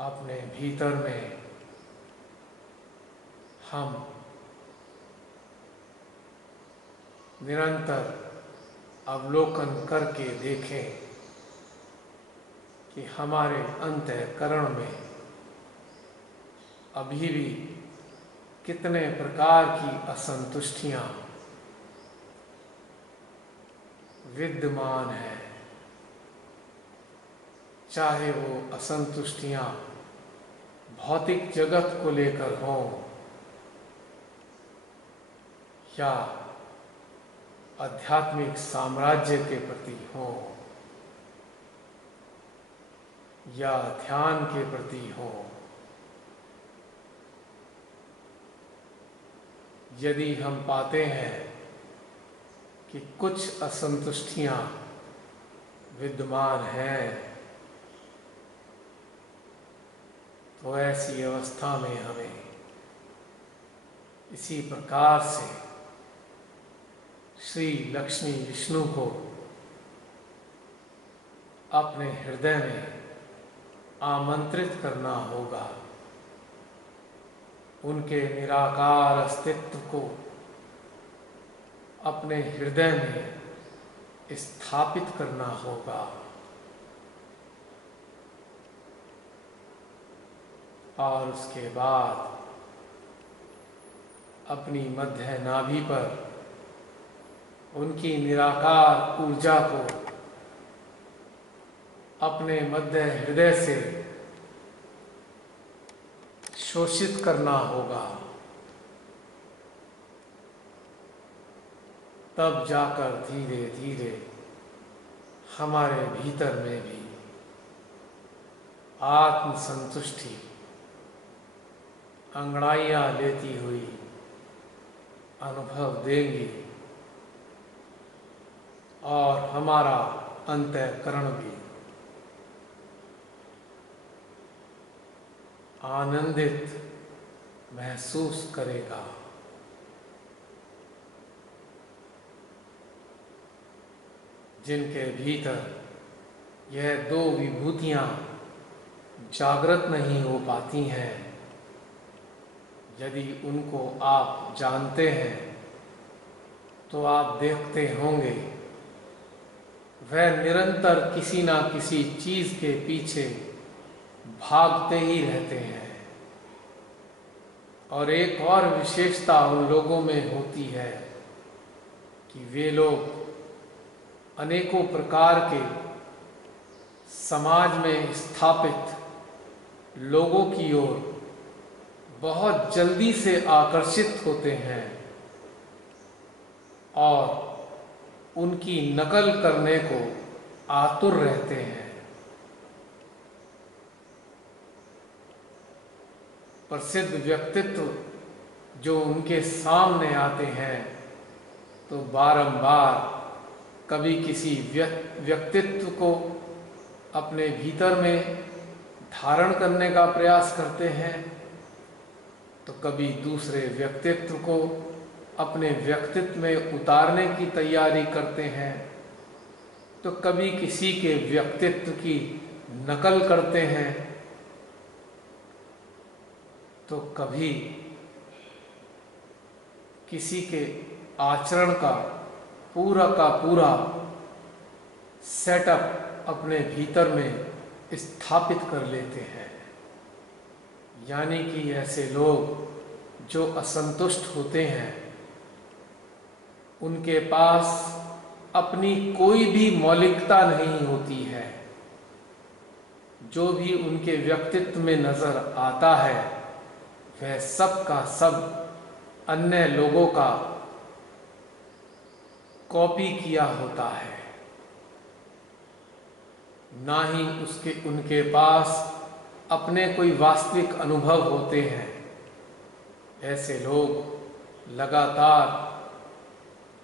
अपने भीतर में हम निरंतर अवलोकन करके देखें कि हमारे अंतःकरण में अभी भी कितने प्रकार की असंतुष्टियां विद्यमान हैं। चाहे वो असंतुष्टियां भौतिक जगत को लेकर हों या आध्यात्मिक साम्राज्य के प्रति हों या ध्यान के प्रति हों, यदि हम पाते हैं कि कुछ असंतुष्टियां विद्यमान हैं, तो ऐसी अवस्था में हमें इसी प्रकार से श्री लक्ष्मी विष्णु को अपने हृदय में आमंत्रित करना होगा, उनके निराकार अस्तित्व को अपने हृदय में स्थापित करना होगा। और उसके बाद अपनी मध्य नाभि पर उनकी निराकार ऊर्जा को अपने मध्य हृदय से शोषित करना होगा। तब जाकर धीरे धीरे हमारे भीतर में भी आत्म संतुष्टि अंगड़ाइयाँ लेती हुई अनुभव देंगी और हमारा अंतःकरण भी आनंदित महसूस करेगा। जिनके भीतर यह दो विभूतियां जागृत नहीं हो पाती हैं, यदि उनको आप जानते हैं तो आप देखते होंगे वह निरंतर किसी ना किसी चीज के पीछे भागते ही रहते हैं। और एक और विशेषता उन लोगों में होती है कि वे लोग अनेकों प्रकार के समाज में स्थापित लोगों की ओर बहुत जल्दी से आकर्षित होते हैं और उनकी नकल करने को आतुर रहते हैं। प्रसिद्ध व्यक्तित्व जो उनके सामने आते हैं तो बारंबार कभी किसी व्यक्तित्व को अपने भीतर में धारण करने का प्रयास करते हैं, तो कभी दूसरे व्यक्तित्व को अपने व्यक्तित्व में उतारने की तैयारी करते हैं, तो कभी किसी के व्यक्तित्व की नकल करते हैं, तो कभी किसी के आचरण का पूरा सेटअप अपने भीतर में स्थापित कर लेते हैं। यानी कि ऐसे लोग जो असंतुष्ट होते हैं, उनके पास अपनी कोई भी मौलिकता नहीं होती है। जो भी उनके व्यक्तित्व में नजर आता है वह सब का सब अन्य लोगों का कॉपी किया होता है। ना ही उनके पास अपने कोई वास्तविक अनुभव होते हैं। ऐसे लोग लगातार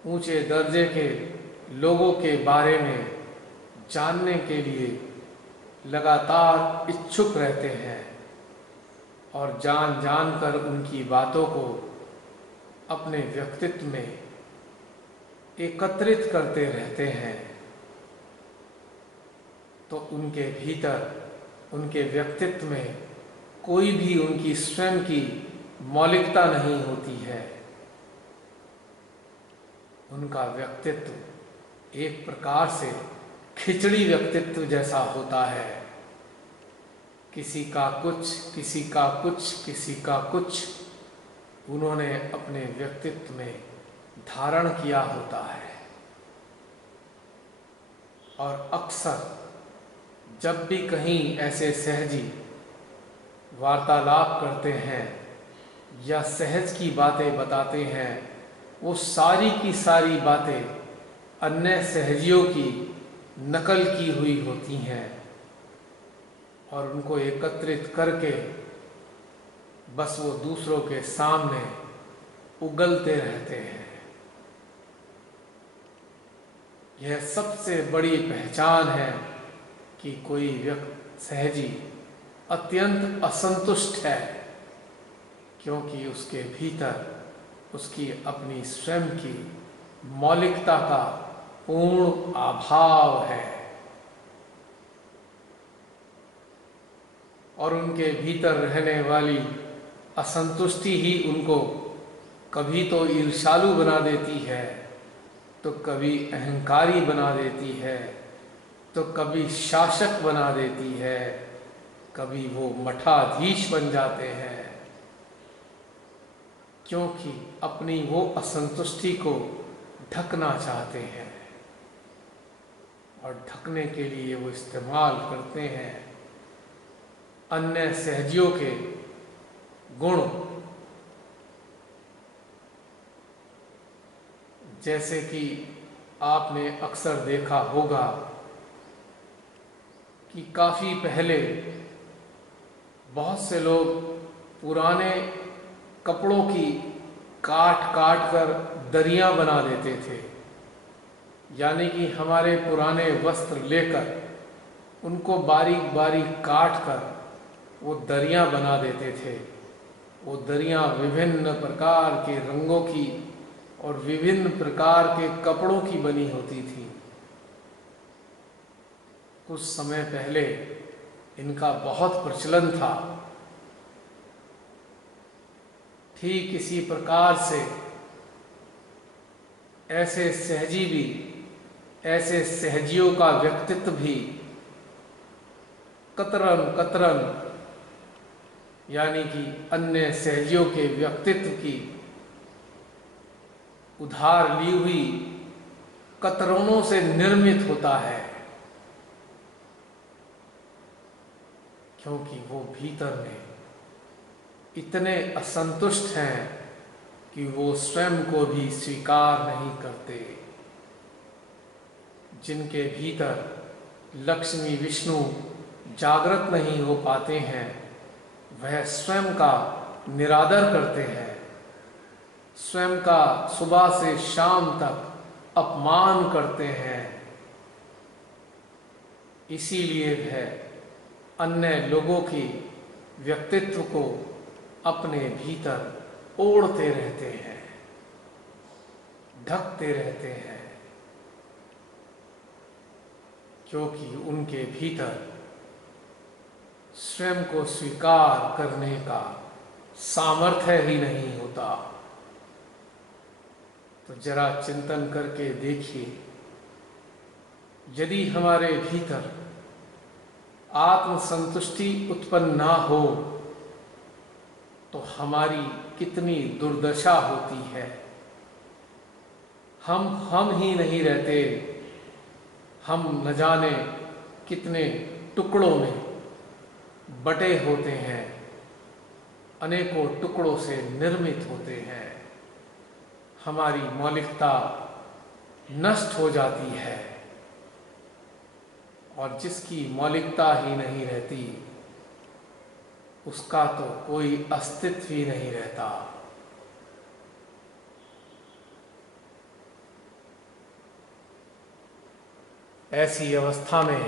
ऊंचे दर्जे के लोगों के बारे में जानने के लिए लगातार इच्छुक रहते हैं और जान कर उनकी बातों को अपने व्यक्तित्व में एकत्रित करते रहते हैं। तो उनके भीतर उनके व्यक्तित्व में कोई भी उनकी स्वयं की मौलिकता नहीं होती है। उनका व्यक्तित्व एक प्रकार से खिचड़ी व्यक्तित्व जैसा होता है। किसी का कुछ, किसी का कुछ, किसी का कुछ उन्होंने अपने व्यक्तित्व में धारण किया होता है। और अक्सर जब भी कहीं ऐसे सहजी वार्तालाप करते हैं या सहज की बातें बताते हैं, वो सारी की सारी बातें अन्य सहजियों की नकल की हुई होती हैं और उनको एकत्रित करके बस वो दूसरों के सामने उगलते रहते हैं। यह सबसे बड़ी पहचान है कि कोई व्यक्ति सहजी अत्यंत असंतुष्ट है, क्योंकि उसके भीतर उसकी अपनी स्वयं की मौलिकता का पूर्ण अभाव है। और उनके भीतर रहने वाली असंतुष्टि ही उनको कभी तो ईर्ष्यालु बना देती है, तो कभी अहंकारी बना देती है, तो कभी शासक बना देती है, कभी वो मठाधीश बन जाते हैं, क्योंकि अपनी वो असंतुष्टि को ढकना चाहते हैं और ढकने के लिए वो इस्तेमाल करते हैं अन्य सहजियों के गुण। जैसे कि आपने अक्सर देखा होगा कि काफ़ी पहले बहुत से लोग पुराने कपड़ों की काट काट कर दरियां बना देते थे, यानी कि हमारे पुराने वस्त्र लेकर उनको बारीक बारीक काट कर वो दरियां बना देते थे। वो दरियां विभिन्न प्रकार के रंगों की और विभिन्न प्रकार के कपड़ों की बनी होती थी। कुछ समय पहले इनका बहुत प्रचलन था। ठीक इसी प्रकार से ऐसे सहजी भी, ऐसे सहजियों का व्यक्तित्व भी कतरन कतरन, यानी कि अन्य सहजियों के व्यक्तित्व की उधार ली हुई कतरनों से निर्मित होता है, क्योंकि वो भीतर में इतने असंतुष्ट हैं कि वो स्वयं को भी स्वीकार नहीं करते। जिनके भीतर लक्ष्मी विष्णु जागृत नहीं हो पाते हैं, वह स्वयं का निरादर करते हैं, स्वयं का सुबह से शाम तक अपमान करते हैं। इसीलिए वह अन्य लोगों की व्यक्तित्व को अपने भीतर ओढ़ते रहते हैं, ढकते रहते हैं, क्योंकि उनके भीतर स्वयं को स्वीकार करने का सामर्थ्य ही नहीं होता। तो जरा चिंतन करके देखिए, यदि हमारे भीतर आत्मसंतुष्टि उत्पन्न ना हो तो हमारी कितनी दुर्दशा होती है। हम ही नहीं रहते, हम न जाने कितने टुकड़ों में बटे होते हैं, अनेकों टुकड़ों से निर्मित होते हैं। हमारी मौलिकता नष्ट हो जाती है और जिसकी मौलिकता ही नहीं रहती उसका तो कोई अस्तित्व ही नहीं रहता। ऐसी अवस्था में